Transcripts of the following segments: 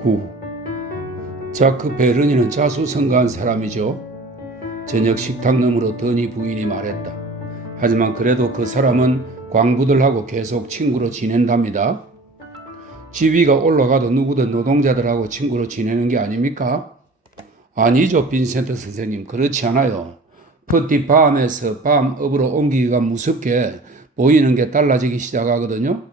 9. 자크 베르니는 자수성가한 사람이죠. 저녁 식탁 너머로 더니 부인이 말했다. 하지만 그래도 그 사람은 광부들하고 계속 친구로 지낸답니다. 지위가 올라가도 누구든 노동자들하고 친구로 지내는 게 아닙니까? 아니죠, 빈센트 선생님. 그렇지 않아요. 퍼티밤에서 밤업으로 옮기기가 무섭게 보이는 게 달라지기 시작하거든요.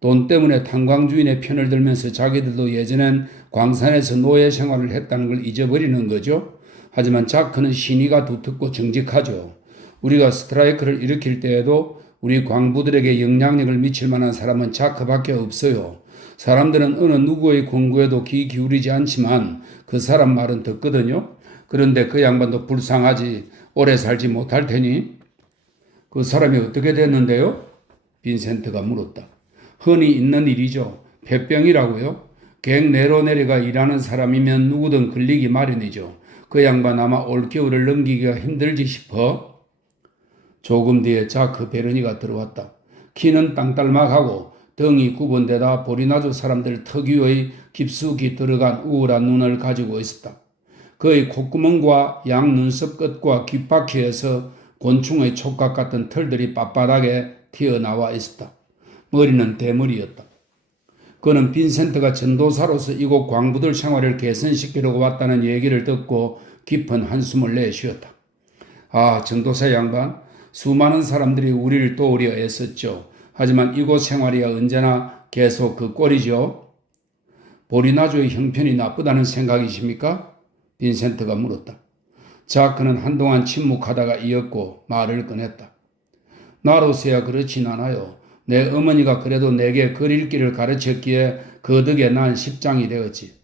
돈 때문에 탄광주인의 편을 들면서 자기들도 예전엔 광산에서 노예 생활을 했다는 걸 잊어버리는 거죠. 하지만 자크는 신의가 두텁고 정직하죠. 우리가 스트라이크를 일으킬 때에도 우리 광부들에게 영향력을 미칠 만한 사람은 자크밖에 없어요. 사람들은 어느 누구의 권고에도 귀 기울이지 않지만 그 사람 말은 듣거든요. 그런데 그 양반도 불쌍하지 오래 살지 못할 테니. 그 사람이 어떻게 됐는데요? 빈센트가 물었다. 흔히 있는 일이죠. 폐병이라고요. 갱 내로 내려가 일하는 사람이면 누구든 걸리기 마련이죠. 그 양반 아마 올겨울을 넘기기가 힘들지 싶어. 조금 뒤에 자크 베르니가 들어왔다. 키는 땅딸막하고 덩이 구분되다 보리나주 사람들 특유의 깊숙이 들어간 우울한 눈을 가지고 있었다. 그의 콧구멍과 양 눈썹 끝과 귓바퀴에서 곤충의 촉각 같은 털들이 빳빳하게 튀어나와 있었다. 머리는 대머리였다. 그는 빈센트가 전도사로서 이곳 광부들 생활을 개선시키려고 왔다는 얘기를 듣고 깊은 한숨을 내쉬었다. 아, 전도사 양반, 수많은 사람들이 우리를 도우려 애썼죠. 하지만 이곳 생활이야 언제나 계속 그 꼴이죠. 보리나주의 형편이 나쁘다는 생각이십니까? 빈센트가 물었다. 자크는 한동안 침묵하다가 이었고 말을 꺼냈다. 나로서야 그렇진 않아요. 내 어머니가 그래도 내게 글 읽기를 가르쳤기에 그 덕에 난 십장이 되었지.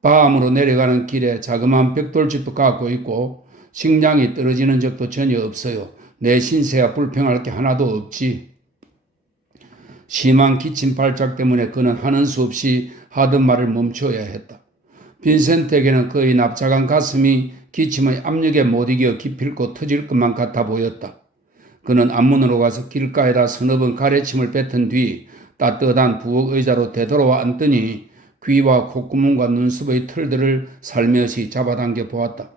밤으로 내려가는 길에 자그마한 벽돌집도 갖고 있고 식량이 떨어지는 적도 전혀 없어요. 내 신세야 불평할 게 하나도 없지. 심한 기침 발작 때문에 그는 하는 수 없이 하던 말을 멈춰야 했다. 빈센트에게는 그의 납작한 가슴이 기침의 압력에 못 이겨 기필코 터질 것만 같아 보였다. 그는 앞문으로 가서 길가에다 서너 번 가래침을 뱉은 뒤 따뜻한 부엌 의자로 되돌아와 앉더니 귀와 콧구멍과 눈썹의 털들을 살며시 잡아당겨 보았다.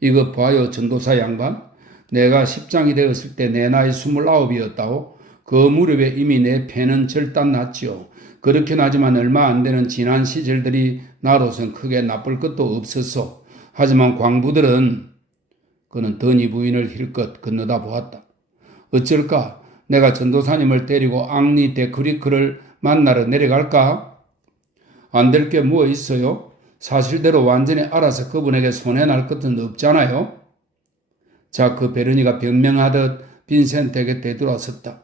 이것 봐요, 전도사 양반. 내가 십장이 되었을 때 내 나이 29이었다고? 그 무렵에 이미 내 폐는 절단 났지요. 그렇긴 하지만 얼마 안 되는 지난 시절들이 나로선 크게 나쁠 것도 없었어. 하지만 광부들은 그는 더니 부인을 힐끗 건너다 보았다. 어쩔까? 내가 전도사님을 데리고 앙리 데크리크를 만나러 내려갈까? 안 될 게 뭐 있어요? 사실대로 완전히 알아서 그분에게 손해날 것은 없잖아요. 자크 베르니가 변명하듯 빈센트에게 되돌아섰다.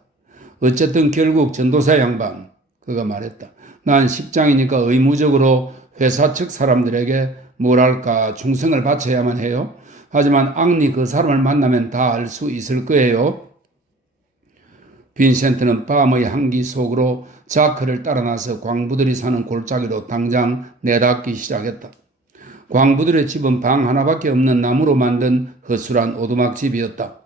어쨌든 결국 전도사 양반, 그가 말했다. 난 십장이니까 의무적으로 회사 측 사람들에게 뭐랄까 충성을 바쳐야만 해요. 하지만 앙리 그 사람을 만나면 다 알 수 있을 거예요. 빈센트는 밤의 한기 속으로 자크를 따라 나서 광부들이 사는 골짜기로 당장 내닫기 시작했다. 광부들의 집은 방 하나밖에 없는 나무로 만든 허술한 오두막집이었다.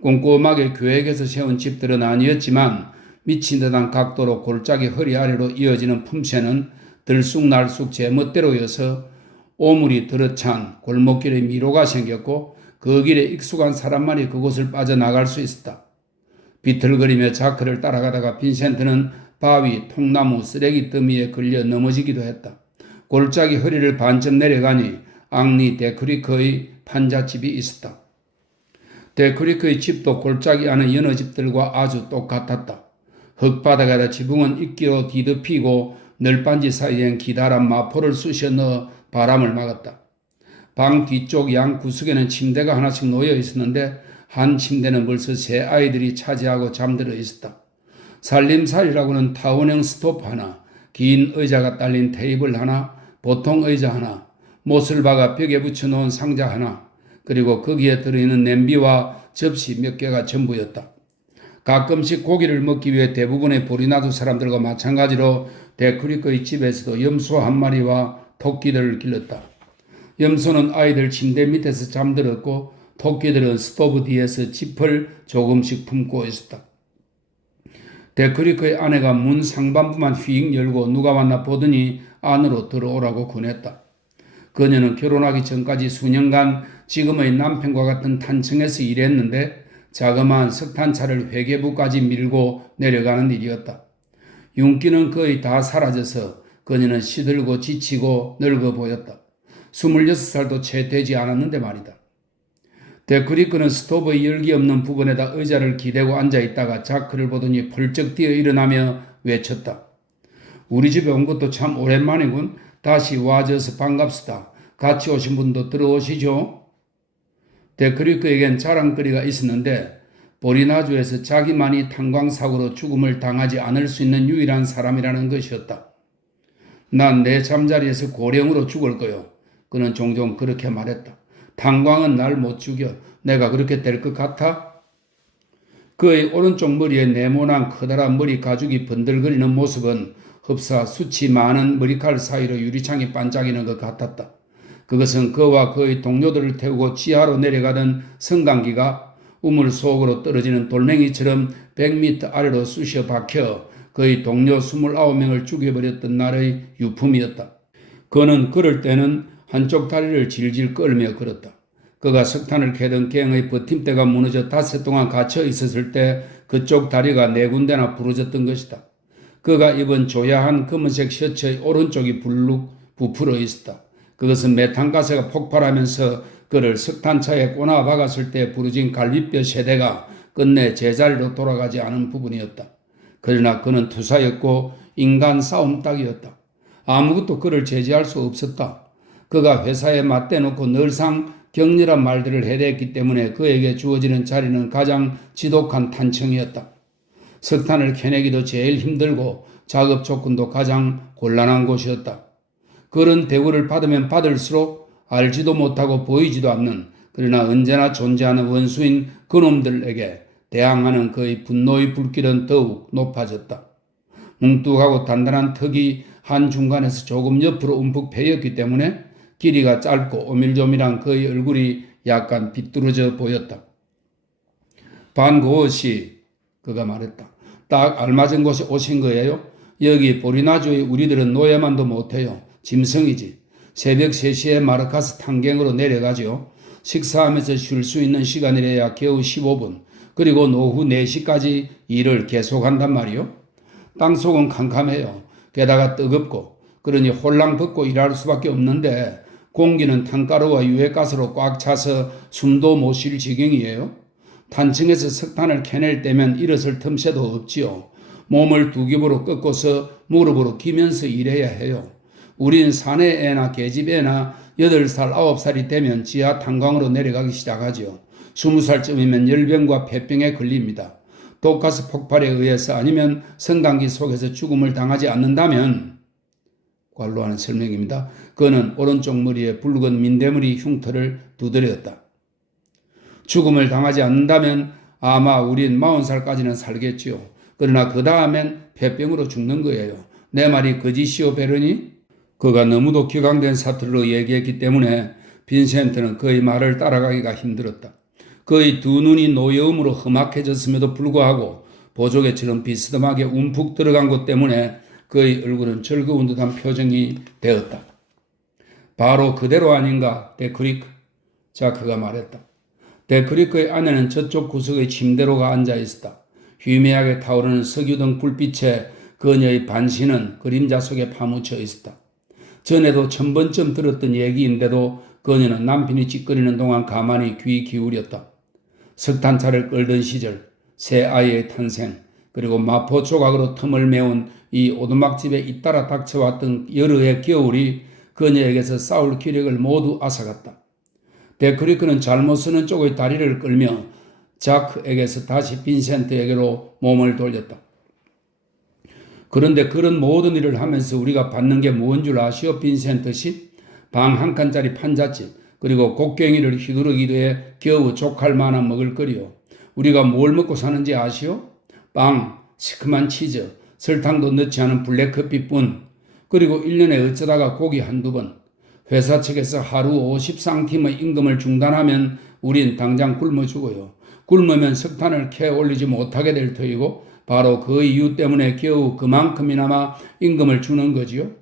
꼼꼼하게 계획해서 세운 집들은 아니었지만 미친 듯한 각도로 골짜기 허리 아래로 이어지는 품새는 들쑥날쑥 제멋대로여서 오물이 들어찬 골목길에 미로가 생겼고 그 길에 익숙한 사람만이 그곳을 빠져나갈 수 있었다. 비틀거리며 자크를 따라가다가 빈센트는 바위, 통나무, 쓰레기 더미에 걸려 넘어지기도 했다. 골짜기 허리를 반쯤 내려가니 앙리 데크리크의 판잣집이 있었다. 데크리크의 집도 골짜기 안의 여느 집들과 아주 똑같았다. 흙바닥에다 지붕은 이끼로 뒤덮이고 널빤지 사이엔 기다란 마포를 쑤셔 넣어 바람을 막았다. 방 뒤쪽 양 구석에는 침대가 하나씩 놓여 있었는데 한 침대는 벌써 새 아이들이 차지하고 잠들어 있었다. 살림살이라고는 타원형 스토브 하나, 긴 의자가 딸린 테이블 하나, 보통 의자 하나, 못을 박아 벽에 붙여놓은 상자 하나, 그리고 거기에 들어있는 냄비와 접시 몇 개가 전부였다. 가끔씩 고기를 먹기 위해 대부분의 보리나두 사람들과 마찬가지로 데크리크의 집에서도 염소 한 마리와 토끼들을 길렀다. 염소는 아이들 침대 밑에서 잠들었고 토끼들은 스토브 뒤에서 짚을 조금씩 품고 있었다. 데크리크의 아내가 문 상반부만 휙 열고 누가 왔나 보더니 안으로 들어오라고 권했다. 그녀는 결혼하기 전까지 수년간 지금의 남편과 같은 탄층에서 일했는데 자그마한 석탄차를 회계부까지 밀고 내려가는 일이었다. 윤기는 거의 다 사라져서 그녀는 시들고 지치고 늙어 보였다. 26살도 채 되지 않았는데 말이다. 데크리크는 스토브의 열기 없는 부분에다 의자를 기대고 앉아있다가 자크를 보더니 펄쩍 뛰어 일어나며 외쳤다. 우리 집에 온 것도 참 오랜만이군. 다시 와줘서 반갑습니다. 같이 오신 분도 들어오시죠. 데크리크에겐 자랑거리가 있었는데 보리나주에서 자기만이 탄광사고로 죽음을 당하지 않을 수 있는 유일한 사람이라는 것이었다. 난 내 잠자리에서 고령으로 죽을 거요. 그는 종종 그렇게 말했다. 탄광은 날 못 죽여. 내가 그렇게 될 것 같아? 그의 오른쪽 머리에 네모난 커다란 머리 가죽이 번들거리는 모습은 흡사 수치 많은 머리칼 사이로 유리창이 반짝이는 것 같았다. 그것은 그와 그의 동료들을 태우고 지하로 내려가던 성강기가 우물 속으로 떨어지는 돌멩이처럼 100m 아래로 쑤셔 박혀 그의 동료 29명을 죽여버렸던 날의 유품이었다. 그는 그럴 때는 한쪽 다리를 질질 끌며 걸었다. 그가 석탄을 캐던 갱의 버팀대가 무너져 닷새 동안 갇혀 있었을 때 그쪽 다리가 4군데나 부러졌던 것이다. 그가 입은 조야한 검은색 셔츠의 오른쪽이 불룩 부풀어 있었다. 그것은 메탄가스가 폭발하면서 그를 석탄차에 꼬나 박았을 때 부러진 갈비뼈 세대가 끝내 제자리로 돌아가지 않은 부분이었다. 그러나 그는 투사였고 인간 싸움닭이었다. 아무것도 그를 제지할 수 없었다. 그가 회사에 맞대놓고 늘상 격렬한 말들을 해댔기 때문에 그에게 주어지는 자리는 가장 지독한 탄청이었다. 석탄을 캐내기도 제일 힘들고 작업 조건도 가장 곤란한 곳이었다. 그런 대우를 받으면 받을수록 알지도 못하고 보이지도 않는 그러나 언제나 존재하는 원수인 그놈들에게 대항하는 그의 분노의 불길은 더욱 높아졌다. 뭉뚝하고 단단한 턱이 한중간에서 조금 옆으로 움푹 패였기 때문에 길이가 짧고 오밀조밀한 그의 얼굴이 약간 비뚤어져 보였다. 반고시, 그가 말했다. 딱 알맞은 곳에 오신 거예요? 여기 보리나주의 우리들은 노예만도 못해요. 짐승이지. 새벽 3시에 마르카스 탄갱으로 내려가죠. 식사하면서 쉴 수 있는 시간이래야 겨우 15분. 그리고 오후 4시까지 일을 계속한단 말이요. 땅속은 캄캄해요. 게다가 뜨겁고 그러니 홀랑 벗고 일할 수밖에 없는데 공기는 탄가루와 유해가스로 꽉 차서 숨도 못 쉴 지경이에요. 탄층에서 석탄을 캐낼 때면 일어설 틈새도 없지요. 몸을 두 겹으로 꺾고서 무릎으로 기면서 일해야 해요. 우린 사내 애나 계집 애나 8살, 9살이 되면 지하 탄광으로 내려가기 시작하죠. 20살쯤이면 열병과 폐병에 걸립니다. 독가스 폭발에 의해서 아니면 성강기 속에서 죽음을 당하지 않는다면 관로하는 설명입니다. 그는 오른쪽 머리에 붉은 민대머리 흉터를 두드렸다. 죽음을 당하지 않는다면 아마 우린 40살까지는 살겠지요. 그러나 그 다음엔 폐병으로 죽는 거예요. 내 말이 거짓이요, 베르니? 그가 너무도 격앙된 사투리로 얘기했기 때문에 빈센트는 그의 말을 따라가기가 힘들었다. 그의 두 눈이 노여움으로 험악해졌음에도 불구하고 보조개처럼 비스듬하게 움푹 들어간 것 때문에 그의 얼굴은 즐거운 듯한 표정이 되었다. 바로 그대로 아닌가, 데크리크? 자크가 말했다. 데크리크의 아내는 저쪽 구석의 침대로가 앉아 있었다. 희미하게 타오르는 석유등 불빛에 그녀의 반신은 그림자 속에 파묻혀 있었다. 전에도 1000번쯤 들었던 얘기인데도 그녀는 남편이 찌꺼리는 동안 가만히 귀 기울였다. 석탄차를 끌던 시절, 새 아이의 탄생, 그리고 마포 조각으로 틈을 메운 이 오두막집에 잇따라 닥쳐왔던 여러 해 겨울이 그녀에게서 싸울 기력을 모두 앗아갔다. 데크리크는 잘못 서는 쪽의 다리를 끌며 자크에게서 다시 빈센트에게로 몸을 돌렸다. 그런데 그런 모든 일을 하면서 우리가 받는 게 뭔 줄 아시오, 빈센트 씨? 방 한 칸짜리 판잣집, 그리고 곡괭이를 휘두르기도해 겨우 족할 만한 먹을거리요. 우리가 뭘 먹고 사는지 아시오? 빵, 시큼한 치즈, 설탕도 넣지 않은 블랙커피뿐, 그리고 1년에 어쩌다가 고기 한두 번. 회사 측에서 하루 50상팀의 임금을 중단하면 우린 당장 굶어 죽어요. 굶으면 석탄을 캐 올리지 못하게 될 터이고 바로 그 이유 때문에 겨우 그만큼이나마 임금을 주는 거지요.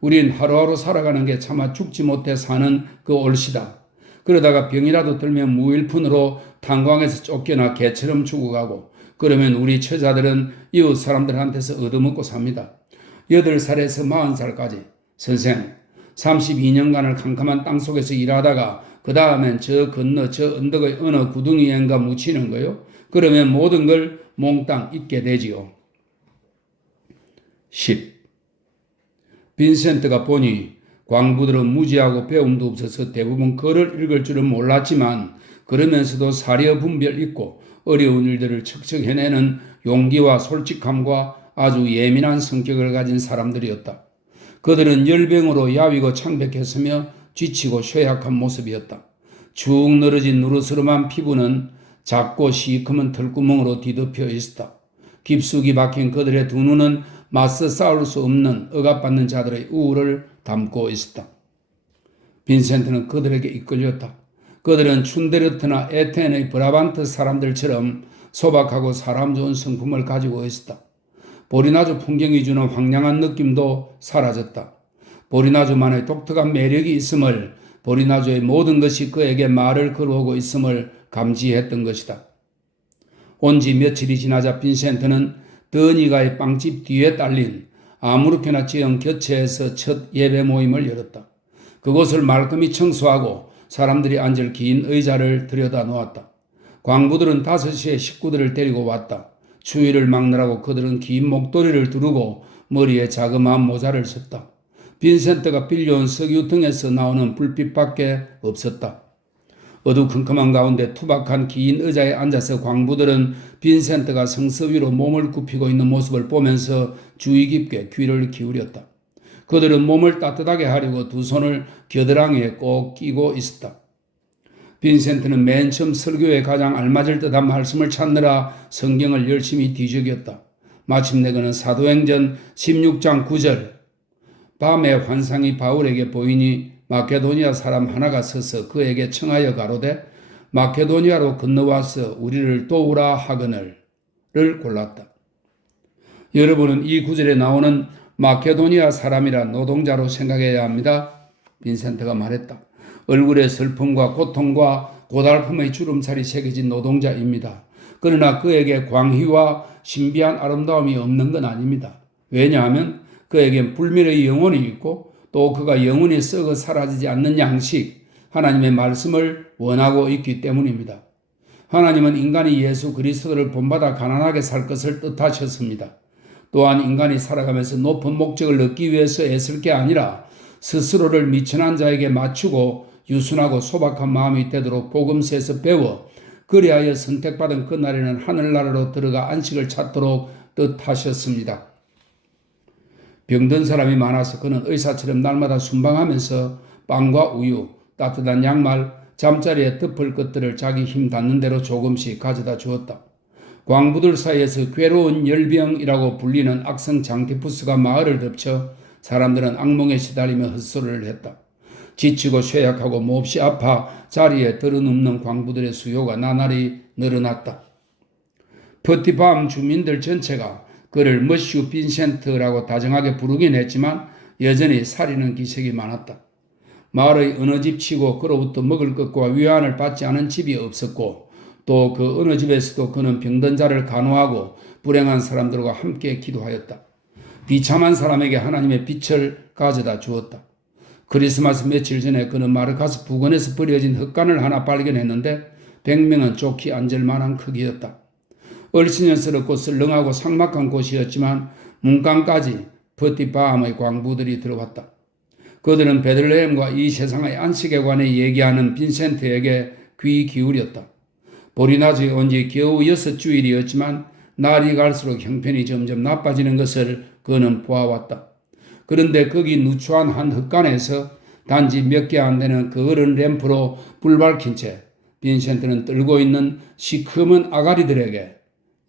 우린 하루하루 살아가는 게 차마 죽지 못해 사는 그 올시다. 그러다가 병이라도 들면 무일푼으로 탄광에서 쫓겨나 개처럼 죽어가고, 그러면 우리 처자들은 이웃 사람들한테서 얻어먹고 삽니다. 8살에서 40살까지 선생 32년간을 캄캄한 땅속에서 일하다가 그 다음엔 저 건너 저 언덕의 어느 구덩이엔가 묻히는 거요. 그러면 모든 걸 몽땅 잊게 되지요. 10. 빈센트가 보니 광부들은 무지하고 배움도 없어서 대부분 글을 읽을 줄은 몰랐지만, 그러면서도 사려 분별 있고 어려운 일들을 척척 해내는 용기와 솔직함과 아주 예민한 성격을 가진 사람들이었다. 그들은 열병으로 야위고 창백했으며 지치고 쇠약한 모습이었다. 축 늘어진 누르스름한 피부는 작고 시커먼 털구멍으로 뒤덮여 있었다. 깊숙이 박힌 그들의 두 눈은 맞서 싸울 수 없는 억압받는 자들의 우울을 담고 있었다. 빈센트는 그들에게 이끌렸다. 그들은 춘데르트나 에텐의 브라반트 사람들처럼 소박하고 사람 좋은 성품을 가지고 있었다. 보리나주 풍경이 주는 황량한 느낌도 사라졌다. 보리나주만의 독특한 매력이 있음을, 보리나주의 모든 것이 그에게 말을 걸어오고 있음을 감지했던 것이다. 온 지 며칠이 지나자 빈센트는 더니가의 빵집 뒤에 딸린 아무렇게나 지은 교체에서 첫 예배 모임을 열었다. 그곳을 말끔히 청소하고 사람들이 앉을 긴 의자를 들여다 놓았다. 광부들은 5시에 식구들을 데리고 왔다. 추위를 막느라고 그들은 긴 목도리를 두르고 머리에 자그마한 모자를 썼다. 빈센트가 빌려온 석유등에서 나오는 불빛밖에 없었다. 어두컴컴한 가운데 투박한 긴 의자에 앉아서 광부들은 빈센트가 성서 위로 몸을 굽히고 있는 모습을 보면서 주의 깊게 귀를 기울였다. 그들은 몸을 따뜻하게 하려고 두 손을 겨드랑이에 꼭 끼고 있었다. 빈센트는 맨 처음 설교에 가장 알맞을 듯한 말씀을 찾느라 성경을 열심히 뒤적였다. 마침내 그는 사도행전 16장 9절, 밤에 환상이 바울에게 보이니 마케도니아 사람 하나가 서서 그에게 청하여 가로되 마케도니아로 건너와서 우리를 도우라 하거늘을 골랐다. 여러분은 이 구절에 나오는 마케도니아 사람이라 노동자로 생각해야 합니다. 빈센트가 말했다. 얼굴에 슬픔과 고통과 고달픔의 주름살이 새겨진 노동자입니다. 그러나 그에게 광희와 신비한 아름다움이 없는 건 아닙니다. 왜냐하면 그에겐 불멸의 영혼이 있고 또 그가 영원히 썩어 사라지지 않는 양식, 하나님의 말씀을 원하고 있기 때문입니다. 하나님은 인간이 예수 그리스도를 본받아 가난하게 살 것을 뜻하셨습니다. 또한 인간이 살아가면서 높은 목적을 얻기 위해서 애쓸 게 아니라 스스로를 미천한 자에게 맞추고 유순하고 소박한 마음이 되도록 복음서에서 배워 그리하여 선택받은 그날에는 하늘나라로 들어가 안식을 찾도록 뜻하셨습니다. 병든 사람이 많아서 그는 의사처럼 날마다 순방하면서 빵과 우유, 따뜻한 양말, 잠자리에 덮을 것들을 자기 힘 닿는 대로 조금씩 가져다 주었다. 광부들 사이에서 괴로운 열병이라고 불리는 악성 장티푸스가 마을을 덮쳐 사람들은 악몽에 시달리며 헛소리를 했다. 지치고 쇠약하고 몹시 아파 자리에 들어눕는 광부들의 수요가 나날이 늘어났다. 퍼티밤 주민들 전체가 그를 머슈 빈센트라고 다정하게 부르긴 했지만 여전히 살이는 기색이 많았다. 마을의 어느 집치고 그로부터 먹을 것과 위안을 받지 않은 집이 없었고 또 그 어느 집에서도 그는 병든 자를 간호하고 불행한 사람들과 함께 기도하였다. 비참한 사람에게 하나님의 빛을 가져다 주었다. 크리스마스 며칠 전에 그는 마르카스 부근에서 버려진 흙간을 하나 발견했는데 100명은 좋게 앉을 만한 크기였다. 얼씬연스럽고 설렁하고 삭막한 곳이었지만 문간까지 퍼티바함의 광부들이 들어왔다. 그들은 베들레헴과 이 세상의 안식에 관해 얘기하는 빈센트에게 귀 기울였다. 보리나주에 온 지 겨우 6주일이었지만 날이 갈수록 형편이 점점 나빠지는 것을 그는 보아왔다. 그런데 거기 누추한 한 흙간에서 단지 몇 개 안 되는 거른 램프로 불 밝힌 채 빈센트는 떨고 있는 시커먼 아가리들에게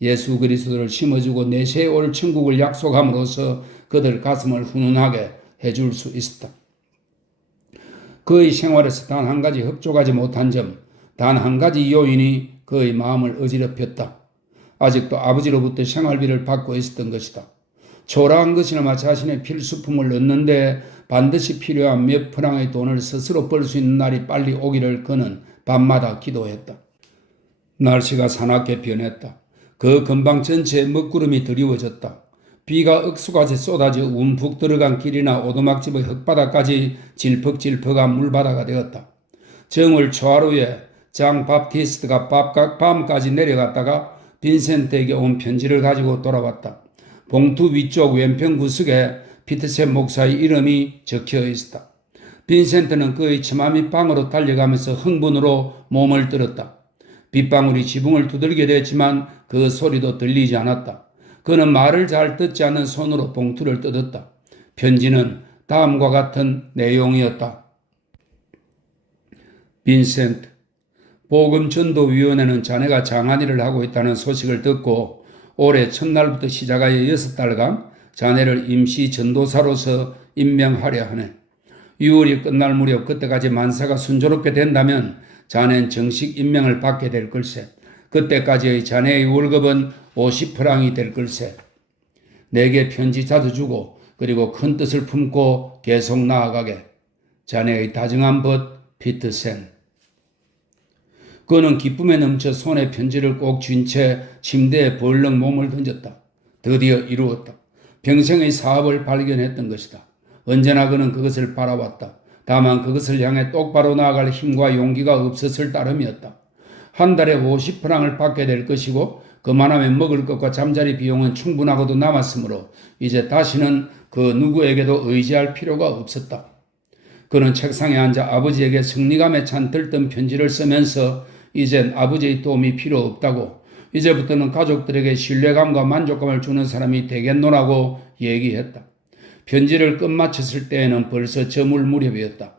예수 그리스도를 심어주고 내세에 올 천국을 약속함으로써 그들 가슴을 훈훈하게 해줄 수 있었다. 그의 생활에서 단 한 가지 흡족하지 못한 점, 단 한 가지 요인이 그의 마음을 어지럽혔다. 아직도 아버지로부터 생활비를 받고 있었던 것이다. 초라한 것이나마 자신의 필수품을 얻는데 반드시 필요한 몇 프랑의 돈을 스스로 벌 수 있는 날이 빨리 오기를 그는 밤마다 기도했다. 날씨가 사납게 변했다. 그 근방 전체에 먹구름이 드리워졌다. 비가 억수같이 쏟아져 움푹 들어간 길이나 오두막집의 흙바닥까지 질퍽질퍽한 물바다가 되었다. 정월 초하루에 장 밥티스트가 밤까지 내려갔다가 빈센트에게 온 편지를 가지고 돌아왔다. 봉투 위쪽 왼편 구석에 피트센 목사의 이름이 적혀 있었다. 빈센트는 그의 처마 밑 방으로 달려가면서 흥분으로 몸을 떨었다. 빗방울이 지붕을 두들게 됐지만 그 소리도 들리지 않았다. 그는 말을 잘 듣지 않는 손으로 봉투를 뜯었다. 편지는 다음과 같은 내용이었다. 빈센트, 복음전도위원회는 자네가 장한일을 하고 있다는 소식을 듣고 올해 첫날부터 시작하여 6달간 자네를 임시 전도사로서 임명하려 하네. 6월이 끝날 무렵 그때까지 만사가 순조롭게 된다면 자네는 정식 임명을 받게 될 걸세. 그때까지의 자네의 월급은 50프랑이 될 걸세. 내게 편지 자주 주고 그리고 큰 뜻을 품고 계속 나아가게. 자네의 다정한 벗 피트센. 그는 기쁨에 넘쳐 손에 편지를 꼭 쥔 채 침대에 벌렁 몸을 던졌다. 드디어 이루었다. 평생의 사업을 발견했던 것이다. 언제나 그는 그것을 바라왔다. 다만 그것을 향해 똑바로 나아갈 힘과 용기가 없었을 따름이었다. 한 달에 50프랑을 받게 될 것이고 그만하면 먹을 것과 잠자리 비용은 충분하고도 남았으므로 이제 다시는 그 누구에게도 의지할 필요가 없었다. 그는 책상에 앉아 아버지에게 승리감에 찬 들뜬 편지를 쓰면서 이젠 아버지의 도움이 필요 없다고, 이제부터는 가족들에게 신뢰감과 만족감을 주는 사람이 되겠노라고 얘기했다. 편지를 끝마쳤을 때에는 벌써 저물 무렵이었다.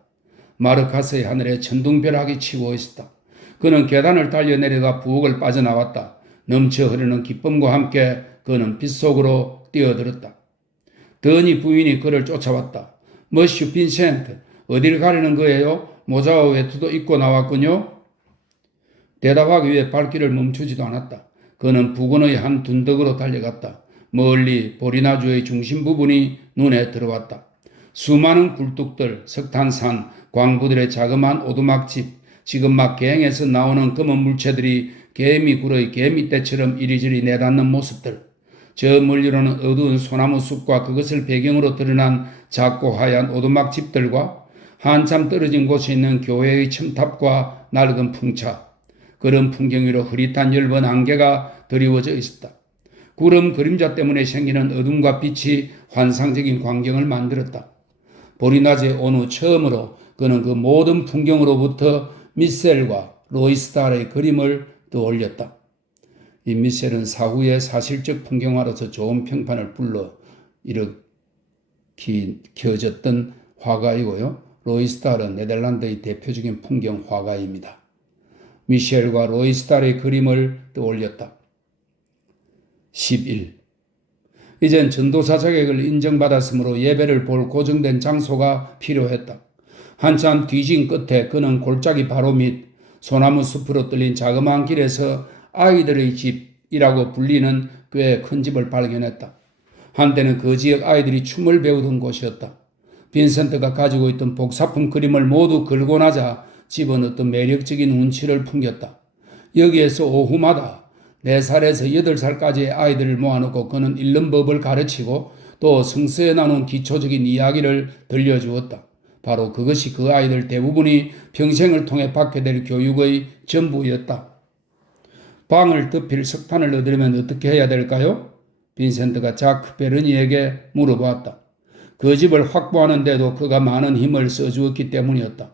마르카스의 하늘에 천둥벼락이 치고 있었다. 그는 계단을 달려 내려가 부엌을 빠져나왔다. 넘쳐 흐르는 기쁨과 함께 그는 빗속으로 뛰어들었다. 더니 부인이 그를 쫓아왔다. 머슈 빈센트, 어딜 가려는 거예요? 모자와 외투도 입고 나왔군요. 대답하기 위해 발길을 멈추지도 않았다. 그는 부근의 한 둔덕으로 달려갔다. 멀리 보리나주의 중심 부분이 눈에 들어왔다. 수많은 굴뚝들, 석탄산, 광부들의 자그마한 오두막집, 지금 막 개행에서 나오는 검은 물체들이 개미굴의 개미떼처럼 이리저리 내닫는 모습들, 저 멀리로는 어두운 소나무 숲과 그것을 배경으로 드러난 작고 하얀 오두막집들과 한참 떨어진 곳에 있는 교회의 첨탑과 낡은 풍차, 그런 풍경 위로 흐릿한 엷은 안개가 드리워져 있었다. 구름 그림자 때문에 생기는 어둠과 빛이 환상적인 광경을 만들었다. 보리낮에 온 후 처음으로 그는 그 모든 풍경으로부터 미셀과 로이스달의 그림을 떠올렸다. 이 미셀은 사후에 사실적 풍경화로서 좋은 평판을 불러 일으켜졌던 화가이고요. 로이스달은 네덜란드의 대표적인 풍경 화가입니다. 미셸과 로이스달의 그림을 떠올렸다. 11. 이젠 전도사 자격을 인정받았으므로 예배를 볼 고정된 장소가 필요했다. 한참 뒤진 끝에 그는 골짜기 바로 밑 소나무 숲으로 뚫린 자그마한 길에서 아이들의 집이라고 불리는 꽤 큰 집을 발견했다. 한때는 그 지역 아이들이 춤을 배우던 곳이었다. 빈센트가 가지고 있던 복사품 그림을 모두 긁고 나자 집은 어떤 매력적인 운치를 풍겼다. 여기에서 오후마다 4살에서 8살까지의 아이들을 모아놓고 그는 읽는 법을 가르치고 또 성서에 나눈 기초적인 이야기를 들려주었다. 바로 그것이 그 아이들 대부분이 평생을 통해 받게 될 교육의 전부였다. 방을 덮일 석탄을 얻으려면 어떻게 해야 될까요? 빈센트가 자크 베르니에게 물어보았다. 그 집을 확보하는데도 그가 많은 힘을 써주었기 때문이었다.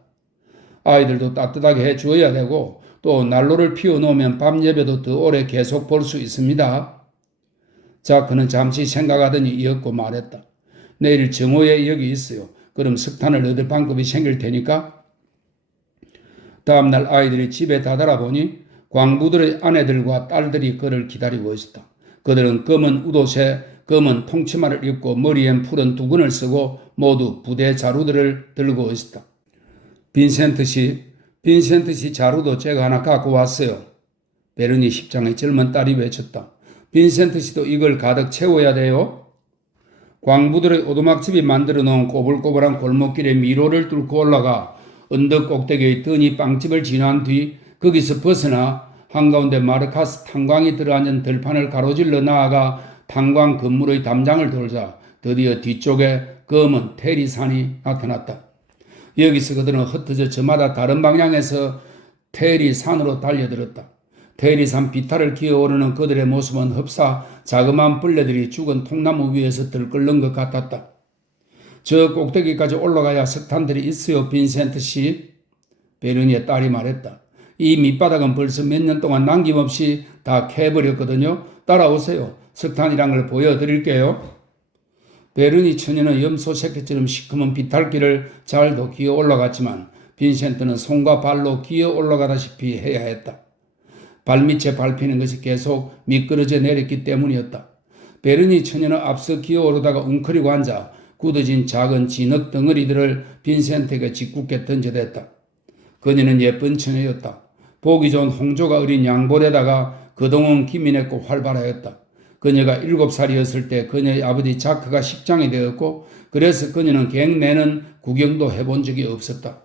아이들도 따뜻하게 해주어야 되고 또 난로를 피워놓으면 밤 예배도 더 오래 계속 볼 수 있습니다. 자크는 잠시 생각하더니 이었고 말했다. 내일 정오에 여기 있어요. 그럼 석탄을 얻을 방법이 생길 테니까. 다음날 아이들이 집에 다다라보니 광부들의 아내들과 딸들이 그를 기다리고 있었다. 그들은 검은 웃옷에 검은 통치마를 입고 머리엔 푸른 두건을 쓰고 모두 부대 자루들을 들고 있었다. 빈센트 씨 자루도 제가 하나 갖고 왔어요. 베르니 10장의 젊은 딸이 외쳤다. 빈센트 씨도 이걸 가득 채워야 돼요. 광부들의 오두막집이 만들어 놓은 꼬불꼬불한 골목길에 미로를 뚫고 올라가 언덕 꼭대기의 드니 빵집을 지난 뒤 거기서 벗어나 한가운데 마르카스 탄광이 들어앉은 들판을 가로질러 나아가 탄광 건물의 담장을 돌자 드디어 뒤쪽에 검은 테리산이 나타났다. 여기서 그들은 흩어져 저마다 다른 방향에서 테리산으로 달려들었다. 테리산 비탈을 기어오르는 그들의 모습은 흡사 자그마한 벌레들이 죽은 통나무 위에서 들끓는 것 같았다. 저 꼭대기까지 올라가야 석탄들이 있어요, 빈센트 씨. 베르니의 딸이 말했다. 이 밑바닥은 벌써 몇 년 동안 남김없이 다 캐버렸거든요. 따라오세요. 석탄이란 걸 보여드릴게요. 베르니 처녀는 염소 새끼처럼 시커먼 비탈길을 잘도 기어 올라갔지만 빈센트는 손과 발로 기어 올라가다시피 해야 했다. 발밑에 밟히는 것이 계속 미끄러져 내렸기 때문이었다. 베르니 처녀는 앞서 기어 오르다가 웅크리고 앉아 굳어진 작은 진흙 덩어리들을 빈센트에게 짓궂게 던져댔다. 그녀는 예쁜 처녀였다. 보기 좋은 홍조가 어린 양볼에다가 그동안 기민했고 활발하였다. 그녀가 7살이었을 때 그녀의 아버지 자크가 식장이 되었고 그래서 그녀는 갱내는 구경도 해본 적이 없었다.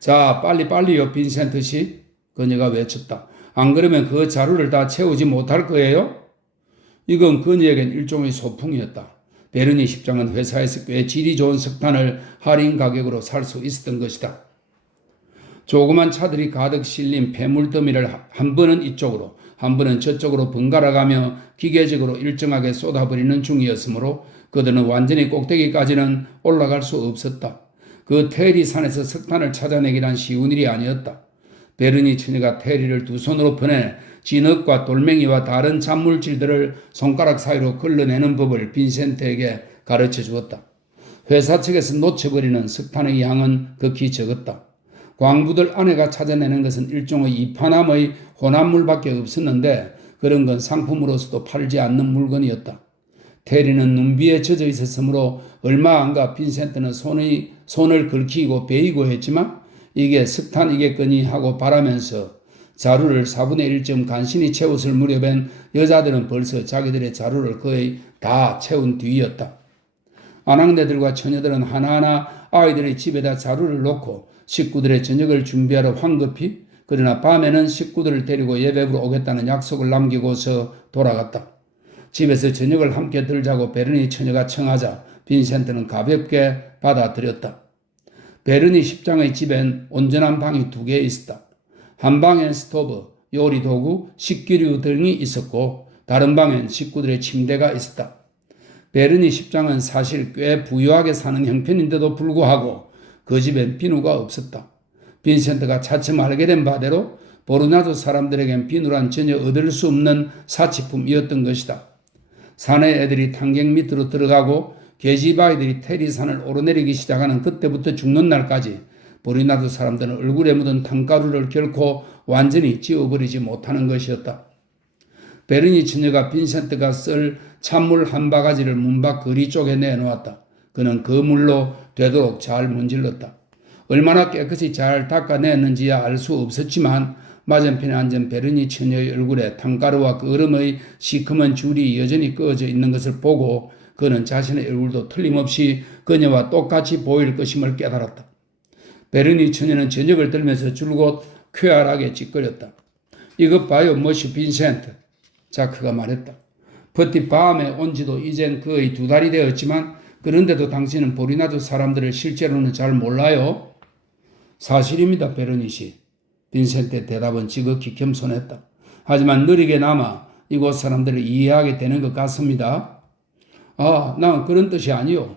자, 빨리빨리요, 빈센트 씨. 그녀가 외쳤다. 안 그러면 그 자루를 다 채우지 못할 거예요? 이건 그녀에겐 일종의 소풍이었다. 베르니 십장은 회사에서 꽤 질이 좋은 석탄을 할인 가격으로 살 수 있었던 것이다. 조그만 차들이 가득 실린 폐물더미를 한 번은 이쪽으로 한 번은 저쪽으로 번갈아가며 기계적으로 일정하게 쏟아버리는 중이었으므로 그들은 완전히 꼭대기까지는 올라갈 수 없었다. 그 테리산에서 석탄을 찾아내기란 쉬운 일이 아니었다. 베르니 처녀가 테리를 두 손으로 퍼내 진흙과 돌멩이와 다른 잔물질들을 손가락 사이로 걸러내는 법을 빈센트에게 가르쳐 주었다. 회사 측에서 놓쳐버리는 석탄의 양은 극히 적었다. 광부들 아내가 찾아내는 것은 일종의 이파남의 혼합물밖에 없었는데 그런 건 상품으로서도 팔지 않는 물건이었다. 테리는 눈비에 젖어 있었으므로 얼마 안가 빈센트는 손을 긁히고 베이고 했지만 이게 석탄이겠거니 하고 바라면서 자루를 4분의 1쯤 간신히 채웠을 무렵엔 여자들은 벌써 자기들의 자루를 거의 다 채운 뒤였다. 아낙네들과 처녀들은 하나하나 아이들의 집에다 자루를 놓고 식구들의 저녁을 준비하러 황급히 그러나 밤에는 식구들을 데리고 예배부로 오겠다는 약속을 남기고서 돌아갔다. 집에서 저녁을 함께 들자고 베르니 처녀가 청하자 빈센트는 가볍게 받아들였다. 베르니 십장의 집엔 온전한 방이 2개 있었다. 한 방엔 스토브, 요리도구, 식기류 등이 있었고 다른 방엔 식구들의 침대가 있었다. 베르니 십장은 사실 꽤 부유하게 사는 형편인데도 불구하고 그 집엔 비누가 없었다. 빈센트가 차츰 알게 된 바대로 보르나도 사람들에겐 비누란 전혀 얻을 수 없는 사치품이었던 것이다. 사내 애들이 탄경 밑으로 들어가고 계집아이들이 테리산을 오르내리기 시작하는 그때부터 죽는 날까지 보르나도 사람들은 얼굴에 묻은 탄가루를 결코 완전히 지워버리지 못하는 것이었다. 베르니 처녀가 빈센트가 쓸 찬물 한 바가지를 문밖 거리 쪽에 내놓았다. 그는 그 물로 되도록 잘 문질렀다. 얼마나 깨끗이 잘 닦아냈는지야 알 수 없었지만 맞은편에 앉은 베르니 처녀의 얼굴에 탄가루와 그 얼음의 시커먼 줄이 여전히 꺼져 있는 것을 보고 그는 자신의 얼굴도 틀림없이 그녀와 똑같이 보일 것임을 깨달았다. 베르니 처녀는 저녁을 들면서 줄곧 쾌활하게 찌꺼렸다. 이것 봐요, 머시 빈센트. 자크가 말했다. 버티 밤에 온 지도 이젠 거의 2달이 되었지만 그런데도 당신은 보르나도 사람들을 실제로는 잘 몰라요? 사실입니다, 베르니 씨. 빈센트의 대답은 지극히 겸손했다. 하지만 느리게나마 이곳 사람들을 이해하게 되는 것 같습니다. 아, 난 그런 뜻이 아니요.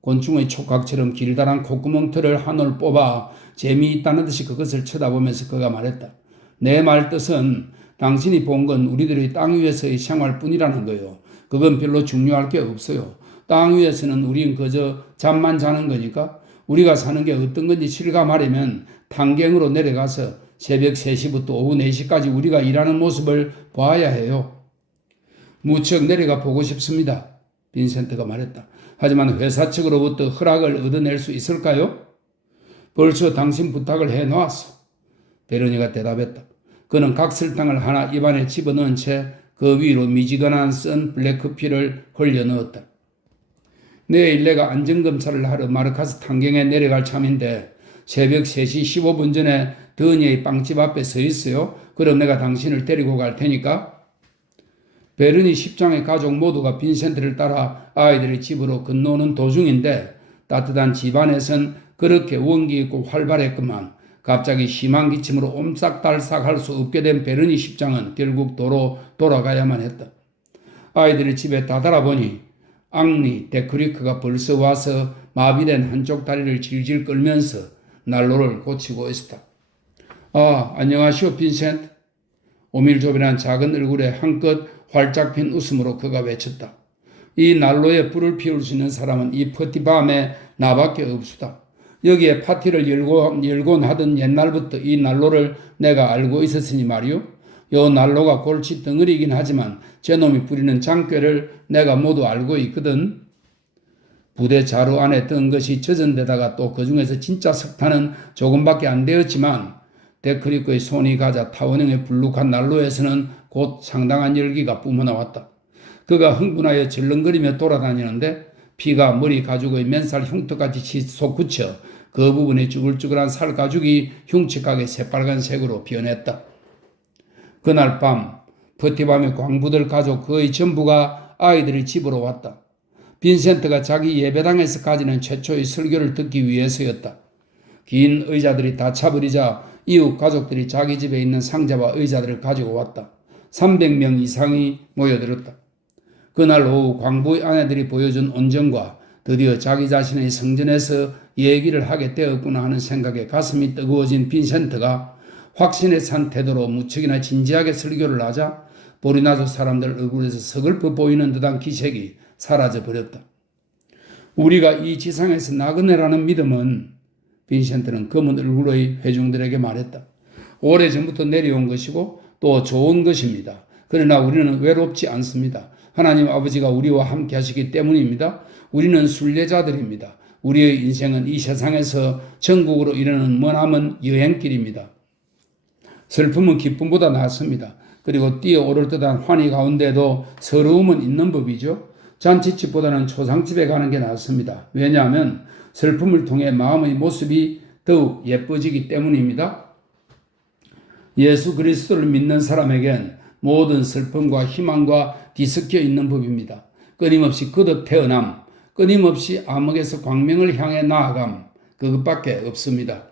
곤충의 촉각처럼 길다란 콧구멍털을 한 올 뽑아 재미있다는 듯이 그것을 쳐다보면서 그가 말했다. 내 말 뜻은 당신이 본 건 우리들의 땅 위에서의 생활뿐이라는 거요. 그건 별로 중요할 게 없어요. 땅 위에서는 우린 그저 잠만 자는 거니까 우리가 사는 게 어떤 건지 실감하려면 탄경으로 내려가서 새벽 3시부터 오후 4시까지 우리가 일하는 모습을 봐야 해요. 무척 내려가 보고 싶습니다. 빈센트가 말했다. 하지만 회사 측으로부터 허락을 얻어낼 수 있을까요? 벌써 당신 부탁을 해놓았어. 베르니가 대답했다. 그는 각설탕을 하나 입안에 집어넣은 채 그 위로 미지근한 쓴 블랙커피를 흘려 넣었다. 내일 내가 안전검사를 하러 마르카스 탄경에 내려갈 참인데 새벽 3시 15분 전에 더니의 빵집 앞에 서 있어요. 그럼 내가 당신을 데리고 갈 테니까. 베르니 십장의 가족 모두가 빈센트를 따라 아이들의 집으로 건너오는 도중인데 따뜻한 집안에선 그렇게 원기 있고 활발했구만. 갑자기 심한 기침으로 옴싹달싹할 수 없게 된 베르니 십장은 결국 도로 돌아가야만 했다. 아이들의 집에 다다라보니 앙리 데크리크가 벌써 와서 마비된 한쪽 다리를 질질 끌면서 난로를 고치고 있었다. 아, 안녕하시오 빈센트. 오밀조밀한 작은 얼굴에 한껏 활짝 핀 웃음으로 그가 외쳤다. 이 난로에 불을 피울 수 있는 사람은 이 퍼티밤에 나밖에 없수다. 여기에 파티를 열곤 하던 옛날부터 이 난로를 내가 알고 있었으니 말이오. 요 난로가 골치 덩어리이긴 하지만 제놈이 부리는 장꾀를 내가 모두 알고 있거든. 부대 자루 안에 뜬 것이 젖은 데다가 또 그 중에서 진짜 석탄은 조금밖에 안 되었지만 데크리크의 손이 가자 타원형의 불룩한 난로에서는 곧 상당한 열기가 뿜어나왔다. 그가 흥분하여 절렁거리며 돌아다니는데 피가 머리 가죽의 맨살 흉터까지 솟구쳐 그 부분에 쭈글쭈글한 살 가죽이 흉측하게 새빨간색으로 변했다. 그날 밤 퍼티밤의 광부들 가족 거의 전부가 아이들의 집으로 왔다. 빈센트가 자기 예배당에서 가지는 최초의 설교를 듣기 위해서였다. 긴 의자들이 다 차버리자 이웃 가족들이 자기 집에 있는 상자와 의자들을 가지고 왔다. 300명 이상이 모여들었다. 그날 오후 광부의 아내들이 보여준 온정과 드디어 자기 자신의 성전에서 얘기를 하게 되었구나 하는 생각에 가슴이 뜨거워진 빈센트가 확신에 찬 태도로 무척이나 진지하게 설교를 하자 보리나조 사람들 얼굴에서 서글퍼 보이는 듯한 기색이 사라져버렸다. 우리가 이 지상에서 나그네라는 믿음은 빈센트는 검은 얼굴의 회중들에게 말했다. 오래전부터 내려온 것이고 또 좋은 것입니다. 그러나 우리는 외롭지 않습니다. 하나님 아버지가 우리와 함께 하시기 때문입니다. 우리는 순례자들입니다. 우리의 인생은 이 세상에서 천국으로 이르는 머나먼 여행길입니다. 슬픔은 기쁨보다 낫습니다. 그리고 뛰어오를 듯한 환희 가운데도 서러움은 있는 법이죠. 잔치집보다는 초상집에 가는 게 낫습니다. 왜냐하면 슬픔을 통해 마음의 모습이 더욱 예뻐지기 때문입니다. 예수 그리스도를 믿는 사람에겐 모든 슬픔과 희망과 뒤섞여 있는 법입니다. 끊임없이 거듭 태어남, 끊임없이 암흑에서 광명을 향해 나아감, 그것밖에 없습니다.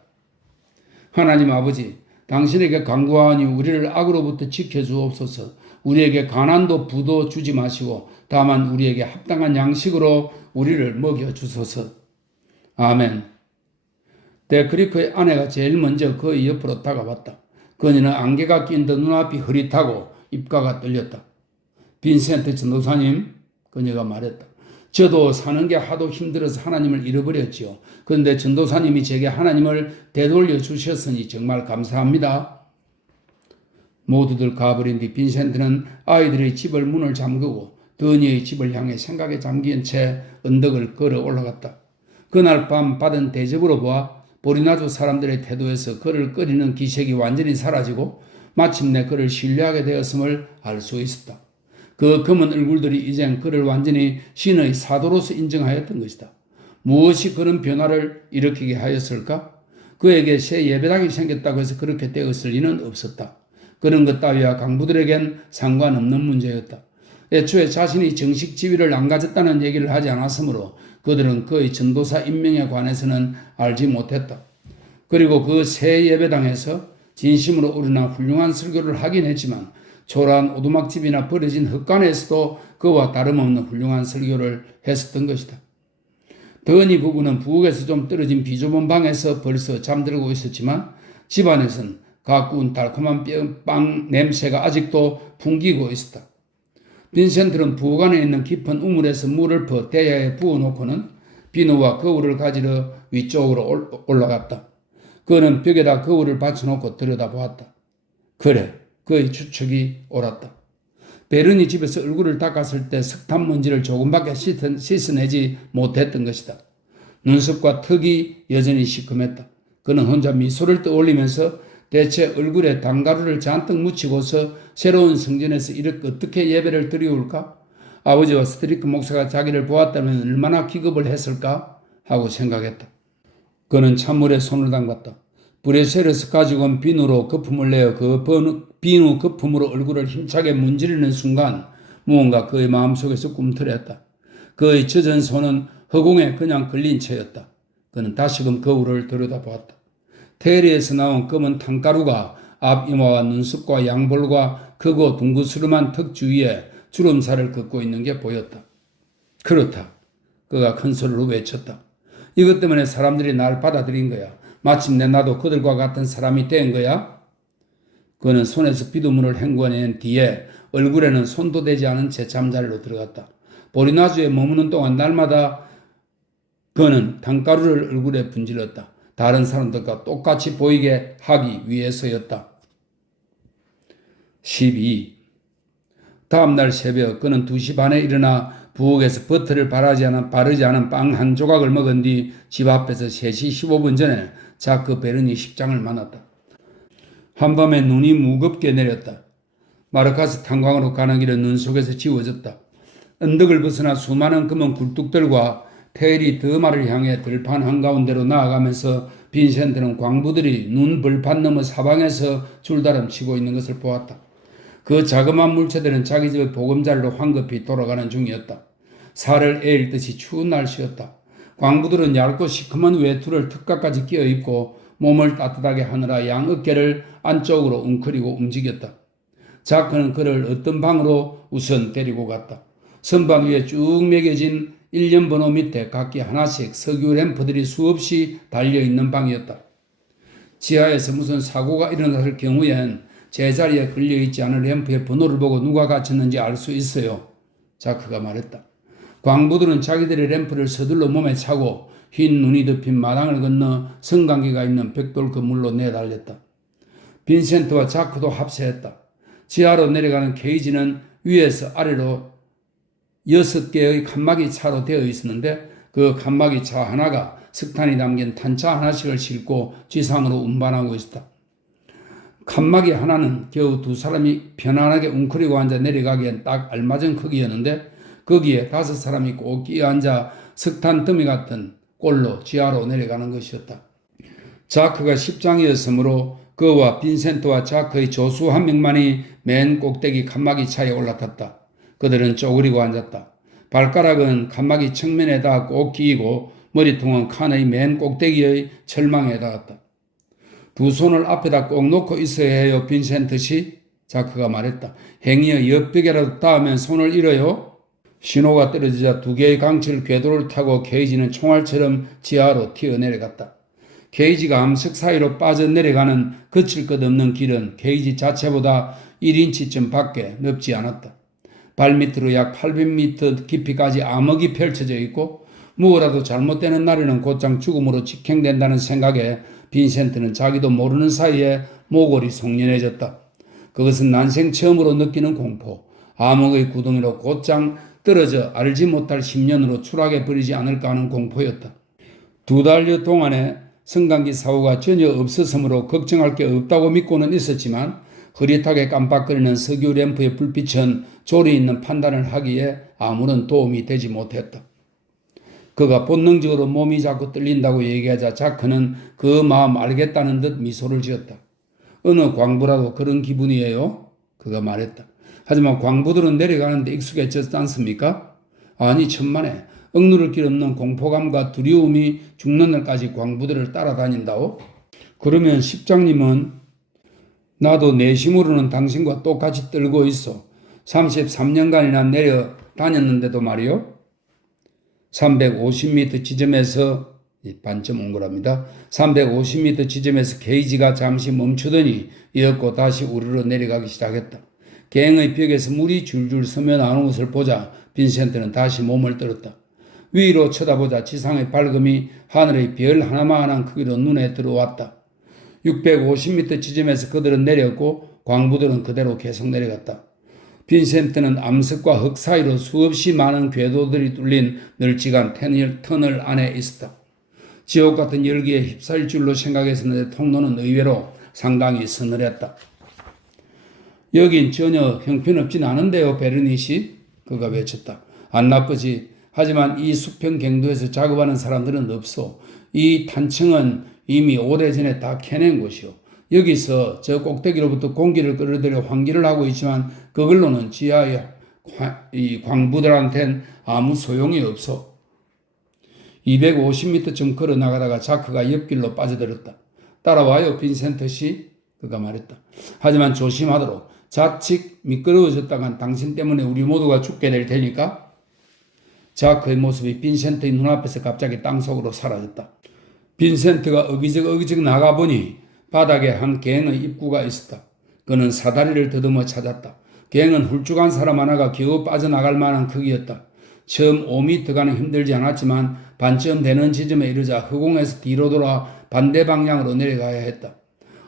하나님 아버지, 당신에게 간구하니 우리를 악으로부터 지켜주옵소서. 우리에게 가난도 부도 주지 마시고 다만 우리에게 합당한 양식으로 우리를 먹여주소서. 아멘. 데크리크의 아내가 제일 먼저 그의 옆으로 다가왔다. 그녀는 안개가 낀 듯 눈앞이 흐릿하고 입가가 떨렸다. 빈센트 전도사님, 그녀가 말했다. 저도 사는 게 하도 힘들어서 하나님을 잃어버렸지요. 그런데 전도사님이 제게 하나님을 되돌려 주셨으니 정말 감사합니다. 모두들 가버린 뒤 빈센트는 아이들의 집을 문을 잠그고 더니의 집을 향해 생각에 잠긴 채 언덕을 걸어 올라갔다. 그날 밤 받은 대접으로 보아 보리나조 사람들의 태도에서 그를 꺼리는 기색이 완전히 사라지고 마침내 그를 신뢰하게 되었음을 알 수 있었다. 그 검은 얼굴들이 이젠 그를 완전히 신의 사도로서 인정하였던 것이다. 무엇이 그런 변화를 일으키게 하였을까? 그에게 새 예배당이 생겼다고 해서 그렇게 되었을 리는 없었다. 그런 것 따위와 강부들에겐 상관없는 문제였다. 애초에 자신이 정식 지위를 안 가졌다는 얘기를 하지 않았으므로 그들은 그의 전도사 임명에 관해서는 알지 못했다. 그리고 그 새 예배당에서 진심으로 우러나 훌륭한 설교를 하긴 했지만 초라한 오두막집이나 버려진 흙간에서도 그와 다름없는 훌륭한 설교를 했었던 것이다. 더니 부부는 부엌에서 좀 떨어진 비좁은 방에서 벌써 잠들고 있었지만 집안에선 가꾸운 달콤한 빵 냄새가 아직도 풍기고 있었다. 빈센트는 부엌 안에 있는 깊은 우물에서 물을 퍼 대야에 부어놓고는 비누와 거울을 가지러 위쪽으로 올라갔다. 그는 벽에다 거울을 받쳐놓고 들여다보았다. 그래, 그의 추측이 옳았다. 베르니 집에서 얼굴을 닦았을 때 석탄 먼지를 조금밖에 씻어내지 못했던 것이다. 눈썹과 턱이 여전히 시커맸다. 그는 혼자 미소를 떠올리면서 대체 얼굴에 당가루를 잔뜩 묻히고서 새로운 성전에서 이렇게 어떻게 예배를 드리울까? 아버지와 스트리크 목사가 자기를 보았다면 얼마나 기겁을 했을까? 하고 생각했다. 그는 찬물에 손을 담갔다. 브레셀에서 가지고 온 비누로 거품을 내어 그 비누 거품으로 얼굴을 힘차게 문지르는 순간 무언가 그의 마음속에서 꿈틀했다. 그의 젖은 손은 허공에 그냥 걸린 채였다. 그는 다시금 거울을 들여다보았다. 테리에서 나온 검은 탕가루가 앞이마와 눈썹과 양볼과 크고 둥그스름한 턱 주위에 주름살을 긋고 있는 게 보였다. 그렇다. 그가 큰 소리로 외쳤다. 이것 때문에 사람들이 날 받아들인 거야. 마침내 나도 그들과 같은 사람이 된 거야. 그는 손에서 비두문을 헹궈낸 뒤에 얼굴에는 손도 대지 않은 채 잠자리로 들어갔다. 보리나주에 머무는 동안 날마다 그는 단가루를 얼굴에 분질렀다. 다른 사람들과 똑같이 보이게 하기 위해서였다. 12. 다음날 새벽 그는 2시 반에 일어나 부엌에서 버터를 바르지 않은 빵 한 조각을 먹은 뒤 집 앞에서 3시 15분 전에 자크 베르니 십장을 만났다. 한밤에 눈이 무겁게 내렸다. 마르카스 탄광으로 가는 길은 눈 속에서 지워졌다. 언덕을 벗어나 수많은 검은 굴뚝들과 테일이 더마를 향해 들판 한가운데로 나아가면서 빈센트는 광부들이 눈 벌판 너머 사방에서 줄다름 치고 있는 것을 보았다. 그 자그마한 물체들은 자기 집의 보금자리로 황급히 돌아가는 중이었다. 살을 에일 듯이 추운 날씨였다. 광부들은 얇고 시커먼 외투를 턱까지 끼어입고 몸을 따뜻하게 하느라 양 어깨를 안쪽으로 웅크리고 움직였다. 자크는 그를 어떤 방으로 우선 데리고 갔다. 선반 위에 쭉 매겨진 1년 번호 밑에 각기 하나씩 석유 램프들이 수없이 달려있는 방이었다. 지하에서 무슨 사고가 일어났을 경우엔 제자리에 걸려있지 않은 램프의 번호를 보고 누가 갇혔는지 알 수 있어요. 자크가 말했다. 광부들은 자기들의 램프를 서둘러 몸에 차고 흰 눈이 덮인 마당을 건너 성강기가 있는 벽돌 건물로 내달렸다. 빈센트와 자크도 합세했다. 지하로 내려가는 케이지는 위에서 아래로 6개의 칸막이 차로 되어 있었는데 그 칸막이 차 하나가 석탄이 담긴 탄차 하나씩을 싣고 지상으로 운반하고 있었다. 칸막이 하나는 겨우 2사람이 편안하게 웅크리고 앉아 내려가기엔 딱 알맞은 크기였는데 거기에 5사람이 꼭 끼어앉아 석탄 더미 같은 꼴로 지하로 내려가는 것이었다. 자크가 십장이었으므로 그와 빈센트와 자크의 조수 한 명만이 맨 꼭대기 칸막이 차에 올라탔다. 그들은 쪼그리고 앉았다. 발가락은 칸막이 측면에다 꼭 끼이고 머리통은 칸의 맨 꼭대기의 철망에 닿았다. 2 손을 앞에다 꼭 놓고 있어야 해요, 빈센트 씨. 자크가 말했다. 행여 옆벽에라도 닿으면 손을 잃어요. 신호가 떨어지자 2개의 강철 궤도를 타고 케이지는 총알처럼 지하로 튀어내려갔다. 케이지가 암석 사이로 빠져내려가는 거칠 것 없는 길은 케이지 자체보다 1인치쯤 밖에 넓지 않았다. 발밑으로 약 800m 깊이까지 암흑이 펼쳐져 있고 무엇라도 잘못되는 날에는 곧장 죽음으로 직행된다는 생각에 빈센트는 자기도 모르는 사이에 모골이 송연해졌다. 그것은 난생 처음으로 느끼는 공포, 암흑의 구덩이로 곧장 떨어져 알지 못할 10년으로 추락해 버리지 않을까 하는 공포였다. 2달여 동안에 성강기 사고가 전혀 없었으므로 걱정할 게 없다고 믿고는 있었지만 흐릿하게 깜빡거리는 석유 램프의 불빛은 조리 있는 판단을 하기에 아무런 도움이 되지 못했다. 그가 본능적으로 몸이 자꾸 떨린다고 얘기하자 자크는 그 마음 알겠다는 듯 미소를 지었다. 어느 광부라도 그런 기분이에요? 그가 말했다. 하지만 광부들은 내려가는데 익숙해졌지 않습니까? 아니 천만에 억누를 길 없는 공포감과 두려움이 죽는 날까지 광부들을 따라다닌다오? 그러면 십장님은 나도 내심으로는 당신과 똑같이 떨고 있어. 33년간이나 내려 다녔는데도 말이요. 350m 지점에서 반점 온 거랍니다. 350m 지점에서 게이지가 잠시 멈추더니 이었고 다시 우르르 내려가기 시작했다. 갱의 벽에서 물이 줄줄 서며 나오는 것을 보자 빈센트는 다시 몸을 떨었다. 위로 쳐다보자 지상의 밝음이 하늘의 별 하나만한 크기로 눈에 들어왔다. 650m 지점에서 그들은 내렸고 광부들은 그대로 계속 내려갔다. 빈센트는 암석과 흙 사이로 수없이 많은 궤도들이 뚫린 널찍한 터널 안에 있었다. 지옥 같은 열기에 휩싸일 줄로 생각했었는데 통로는 의외로 상당히 서늘했다. 여긴 전혀 형편없진 않은데요, 베르닛이? 그가 외쳤다. 안 나쁘지. 하지만 이 수평 갱도에서 작업하는 사람들은 없어. 이 탄층은 이미 오래전에 다 캐낸 곳이오. 여기서 저 꼭대기로부터 공기를 끌어들여 환기를 하고 있지만 그걸로는 지하의 이 광부들한텐 아무 소용이 없어. 250m쯤 걸어 나가다가 자크가 옆길로 빠져들었다. 따라와요, 빈센트 씨. 그가 말했다. 하지만 조심하도록. 자칫 미끄러워졌다간 당신 때문에 우리 모두가 죽게 될 테니까. 자크의 모습이 빈센트의 눈앞에서 갑자기 땅속으로 사라졌다. 빈센트가 어기적 나가보니 바닥에 한 갱의 입구가 있었다. 그는 사다리를 더듬어 찾았다. 갱은 훌쭉한 사람 하나가 겨우 빠져나갈 만한 크기였다. 처음 5m가는 힘들지 않았지만 반쯤 되는 지점에 이르자 허공에서 뒤로 돌아 반대 방향으로 내려가야 했다.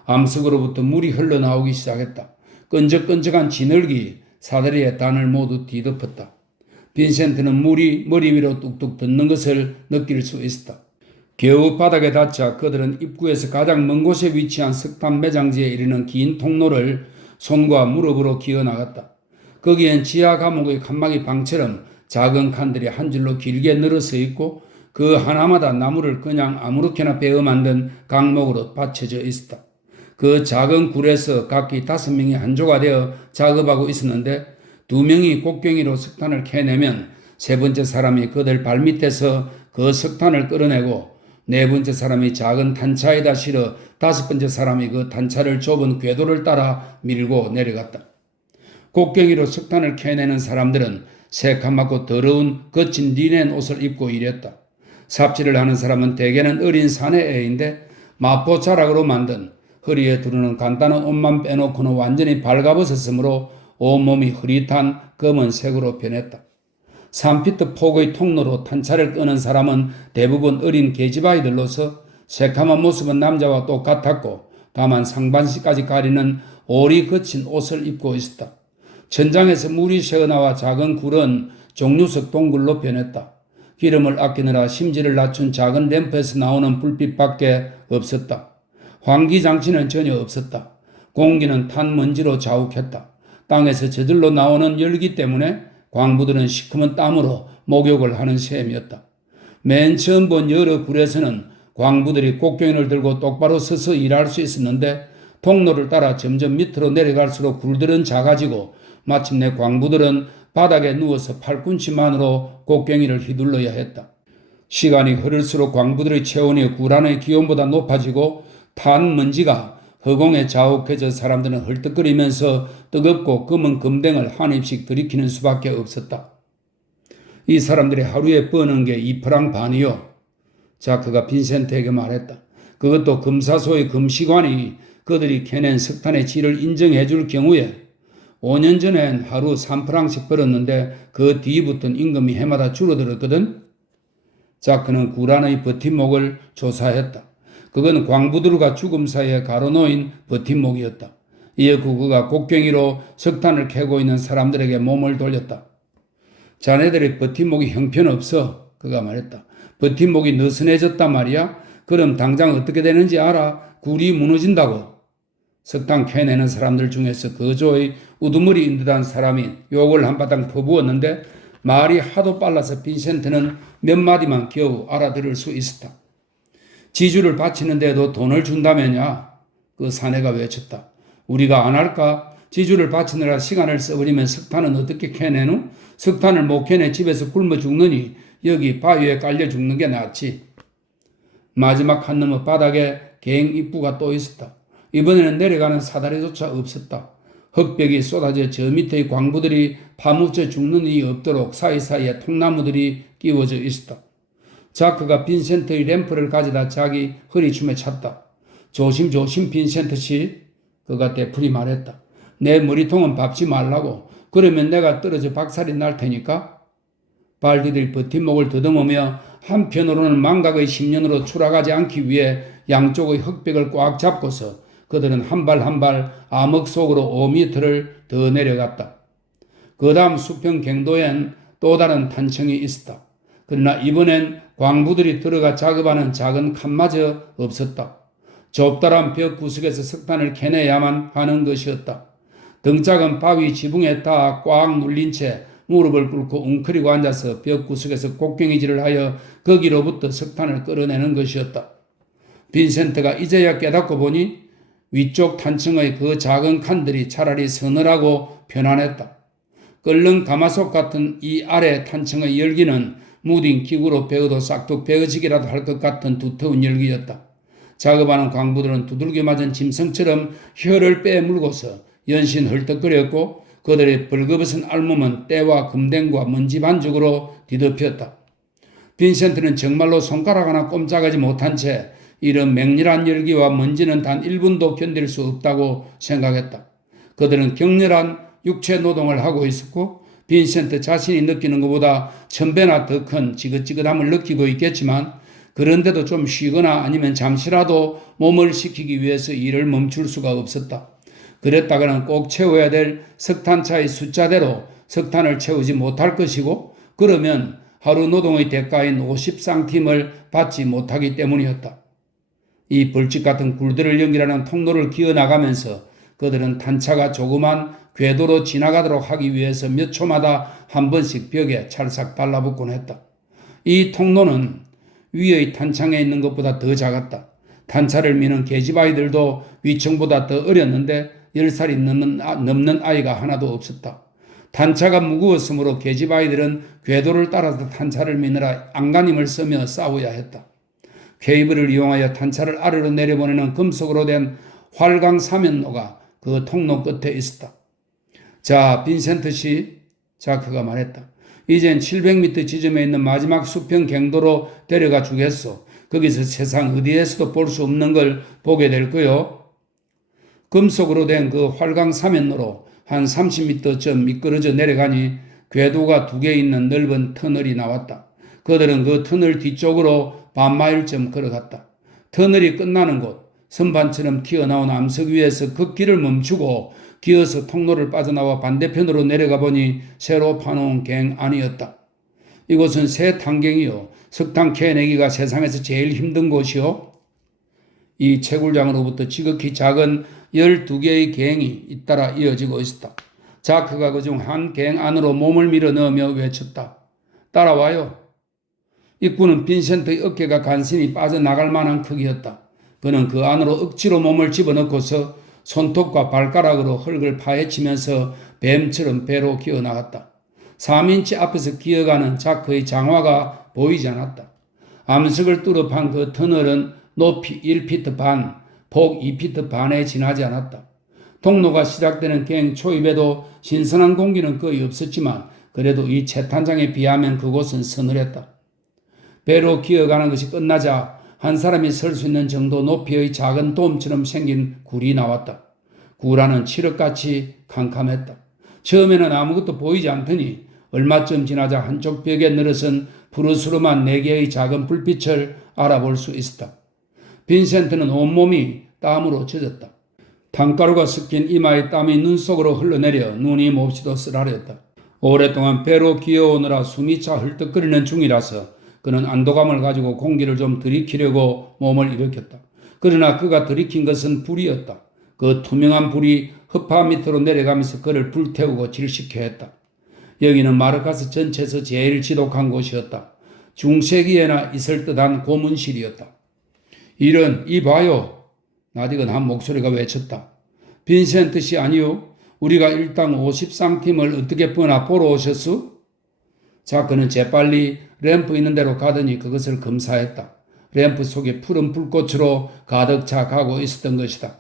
암석으로부터 물이 흘러나오기 시작했다. 끈적끈적한 진흙이 사다리의 단을 모두 뒤덮었다. 빈센트는 물이 머리 위로 뚝뚝 덮는 것을 느낄 수 있었다. 겨우 바닥에 닿자 그들은 입구에서 가장 먼 곳에 위치한 석탄 매장지에 이르는 긴 통로를 손과 무릎으로 기어나갔다. 거기엔 지하 감옥의 칸막이 방처럼 작은 칸들이 한 줄로 길게 늘어서 있고 그 하나마다 나무를 그냥 아무렇게나 베어 만든 강목으로 받쳐져 있었다. 그 작은 굴에서 각기 5명이 한조가 되어 작업하고 있었는데 2명이 곡괭이로 석탄을 캐내면 3번째 사람이 그들 발밑에서 그 석탄을 끌어내고 4번째 사람이 작은 탄차에다 실어 5번째 사람이 그 탄차를 좁은 궤도를 따라 밀고 내려갔다. 곡괭이로 석탄을 캐내는 사람들은 새카맣고 더러운 거친 리넨 옷을 입고 일했다. 삽질을 하는 사람은 대개는 어린 사내애인데 마포 자락으로 만든 허리에 두르는 간단한 옷만 빼놓고는 완전히 발가벗었으므로 온몸이 흐릿한 검은색으로 변했다. 3피트 폭의 통로로 탄차를 끄는 사람은 대부분 어린 계집아이들로서 새카만 모습은 남자와 똑같았고 다만 상반신까지 가리는 올이 거친 옷을 입고 있었다. 천장에서 물이 새어나와 작은 굴은 종류석 동굴로 변했다. 기름을 아끼느라 심지를 낮춘 작은 램프에서 나오는 불빛밖에 없었다. 환기장치는 전혀 없었다. 공기는 탄 먼지로 자욱했다. 땅에서 저절로 나오는 열기 때문에 광부들은 시커먼 땀으로 목욕을 하는 셈이었다. 맨 처음 본 여러 굴에서는 광부들이 곡괭이를 들고 똑바로 서서 일할 수 있었는데 통로를 따라 점점 밑으로 내려갈수록 굴들은 작아지고 마침내 광부들은 바닥에 누워서 팔꿈치만으로 곡괭이를 휘둘러야 했다. 시간이 흐를수록 광부들의 체온이 굴 안의 기온보다 높아지고 탄 먼지가 허공에 자욱해져 사람들은 헐떡거리면서 뜨겁고 검은 금댕을 한 입씩 들이키는 수밖에 없었다. 이 사람들이 하루에 버는 게 2프랑 반이요. 자크가 빈센트에게 말했다. 그것도 금사소의 금시관이 그들이 캐낸 석탄의 질을 인정해 줄 경우에 5년 전엔 하루 3프랑씩 벌었는데 그 뒤부터는 임금이 해마다 줄어들었거든. 자크는 굴 안의 버팀목을 조사했다. 그건 광부들과 죽음 사이에 가로놓인 버팀목이었다. 이에 그가 곡괭이로 석탄을 캐고 있는 사람들에게 몸을 돌렸다. 자네들의 버팀목이 형편없어. 그가 말했다. 버팀목이 느슨해졌단 말이야. 그럼 당장 어떻게 되는지 알아? 굴이 무너진다고. 석탄 캐내는 사람들 중에서 거조의 우두머리인 듯한 사람이 욕을 한바탕 퍼부었는데 말이 하도 빨라서 빈센트는 몇 마디만 겨우 알아들을 수 있었다. 지주를 바치는데도 돈을 준다면야. 그 사내가 외쳤다. 우리가 안 할까? 지주를 바치느라 시간을 써버리면 석탄은 어떻게 캐내누? 석탄을 못 캐내 집에서 굶어 죽느니 여기 바위에 깔려 죽는 게 낫지. 마지막 한 너머 바닥에 갱 입구가 또 있었다. 이번에는 내려가는 사다리조차 없었다. 흙벽이 쏟아져 저 밑의 광부들이 파묻혀 죽는 일이 없도록 사이사이에 통나무들이 끼워져 있었다. 자크가 빈센트의 램프를 가져다 자기 허리춤에 찼다. 조심조심 빈센트 씨. 그가 되풀이 말했다. 내 머리통은 밟지 말라고. 그러면 내가 떨어져 박살이 날 테니까. 발디딜 버팀목을 더듬으며 한편으로는 망각의 10년으로 추락하지 않기 위해 양쪽의 흙벽을 꽉 잡고서 그들은 한 발 한 발 암흑 속으로 5m를 더 내려갔다. 그 다음 수평 갱도엔 또 다른 탄층이 있었다. 그러나 이번엔 광부들이 들어가 작업하는 작은 칸마저 없었다. 좁다란 벽 구석에서 석탄을 캐내야만 하는 것이었다. 등짝은 바위 지붕에 다 꽉 눌린 채 무릎을 꿇고 웅크리고 앉아서 벽 구석에서 곡괭이질을 하여 거기로부터 석탄을 끌어내는 것이었다. 빈센트가 이제야 깨닫고 보니 위쪽 탄층의 그 작은 칸들이 차라리 서늘하고 편안했다. 끓는 가마솥 같은 이 아래 탄층의 열기는 무딘 기구로 베어도 싹둑 베어지기라도 할 것 같은 두터운 열기였다. 작업하는 광부들은 두들겨 맞은 짐승처럼 혀를 빼물고서 연신 헐떡거렸고 그들의 벌거벗은 알몸은 때와 금댕과 먼지 반죽으로 뒤덮였다. 빈센트는 정말로 손가락 하나 꼼짝하지 못한 채 이런 맹렬한 열기와 먼지는 단 1분도 견딜 수 없다고 생각했다. 그들은 격렬한 육체 노동을 하고 있었고 빈센트 자신이 느끼는 것보다 1000배나 더 큰 지긋지긋함을 느끼고 있겠지만 그런데도 좀 쉬거나 아니면 잠시라도 몸을 식히기 위해서 일을 멈출 수가 없었다. 그랬다가는 꼭 채워야 될 석탄차의 숫자대로 석탄을 채우지 못할 것이고 그러면 하루 노동의 대가인 50상팀을 받지 못하기 때문이었다. 이 벌집 같은 굴들을 연결하는 통로를 기어나가면서 그들은 탄차가 조그만 궤도로 지나가도록 하기 위해서 몇 초마다 한 번씩 벽에 찰싹 달라붙곤 했다. 이 통로는 위의 탄창에 있는 것보다 더 작았다. 탄차를 미는 계집아이들도 위층보다 더 어렸는데 10살이 넘는 아이가 하나도 없었다. 탄차가 무거웠으므로 계집아이들은 궤도를 따라서 탄차를 미느라 안간힘을 쓰며 싸워야 했다. 케이블을 이용하여 탄차를 아래로 내려보내는 금속으로 된 활강 사면로가 그 통로 끝에 있었다. 자, 빈센트 씨, 자크가 말했다. 이젠 700m 지점에 있는 마지막 수평 갱도로 데려가 주겠소. 거기서 세상 어디에서도 볼 수 없는 걸 보게 될 거요. 금속으로 된 그 활강 사면로로 한 30m쯤 미끄러져 내려가니 궤도가 2개 있는 넓은 터널이 나왔다. 그들은 그 터널 뒤쪽으로 반마일쯤 걸어갔다. 터널이 끝나는 곳, 선반처럼 튀어나온 암석 위에서 급기를 멈추고 기어서 통로를 빠져나와 반대편으로 내려가 보니 새로 파놓은 갱 안이었다. 이곳은 새 탄갱이요. 석탄 캐내기가 세상에서 제일 힘든 곳이요. 이 채굴장으로부터 지극히 작은 12개의 갱이 잇따라 이어지고 있었다. 자크가 그중 한 갱 안으로 몸을 밀어 넣으며 외쳤다. 따라와요. 입구는 빈센트의 어깨가 간신히 빠져나갈 만한 크기였다. 그는 그 안으로 억지로 몸을 집어넣고서 손톱과 발가락으로 흙을 파헤치면서 뱀처럼 배로 기어나갔다. 3인치 앞에서 기어가는 자크의 장화가 보이지 않았다. 암석을 뚫어 판 그 터널은 높이 1피트 반, 폭 2피트 반에 지나지 않았다. 통로가 시작되는 갱 초입에도 신선한 공기는 거의 없었지만 그래도 이 채탄장에 비하면 그곳은 서늘했다. 배로 기어가는 것이 끝나자 한 사람이 설 수 있는 정도 높이의 작은 돔처럼 생긴 굴이 나왔다. 굴 안은 칠흑같이 캄캄했다. 처음에는 아무것도 보이지 않더니 얼마쯤 지나자 한쪽 벽에 늘어선 푸르스름한 4개의 작은 불빛을 알아볼 수 있었다. 빈센트는 온몸이 땀으로 젖었다. 탄가루가 섞인 이마에 땀이 눈 속으로 흘러내려 눈이 몹시도 쓰라렸다. 오랫동안 배로 기어오느라 숨이 차 헐떡거리는 중이라서 그는 안도감을 가지고 공기를 좀 들이키려고 몸을 일으켰다. 그러나 그가 들이킨 것은 불이었다. 그 투명한 불이 흡파 밑으로 내려가면서 그를 불태우고 질식해 했다. 여기는 마르카스 전체에서 제일 지독한 곳이었다. 중세기에나 있을 듯한 고문실이었다. 이봐요. 나디건 한 목소리가 외쳤다. 빈센트 씨 아니요? 우리가 일당 50상팀을 어떻게 보나 보러 오셨수? 자크는 재빨리 램프 있는 데로 가더니 그것을 검사했다. 램프 속에 푸른 불꽃으로 가득 차 가고 있었던 것이다.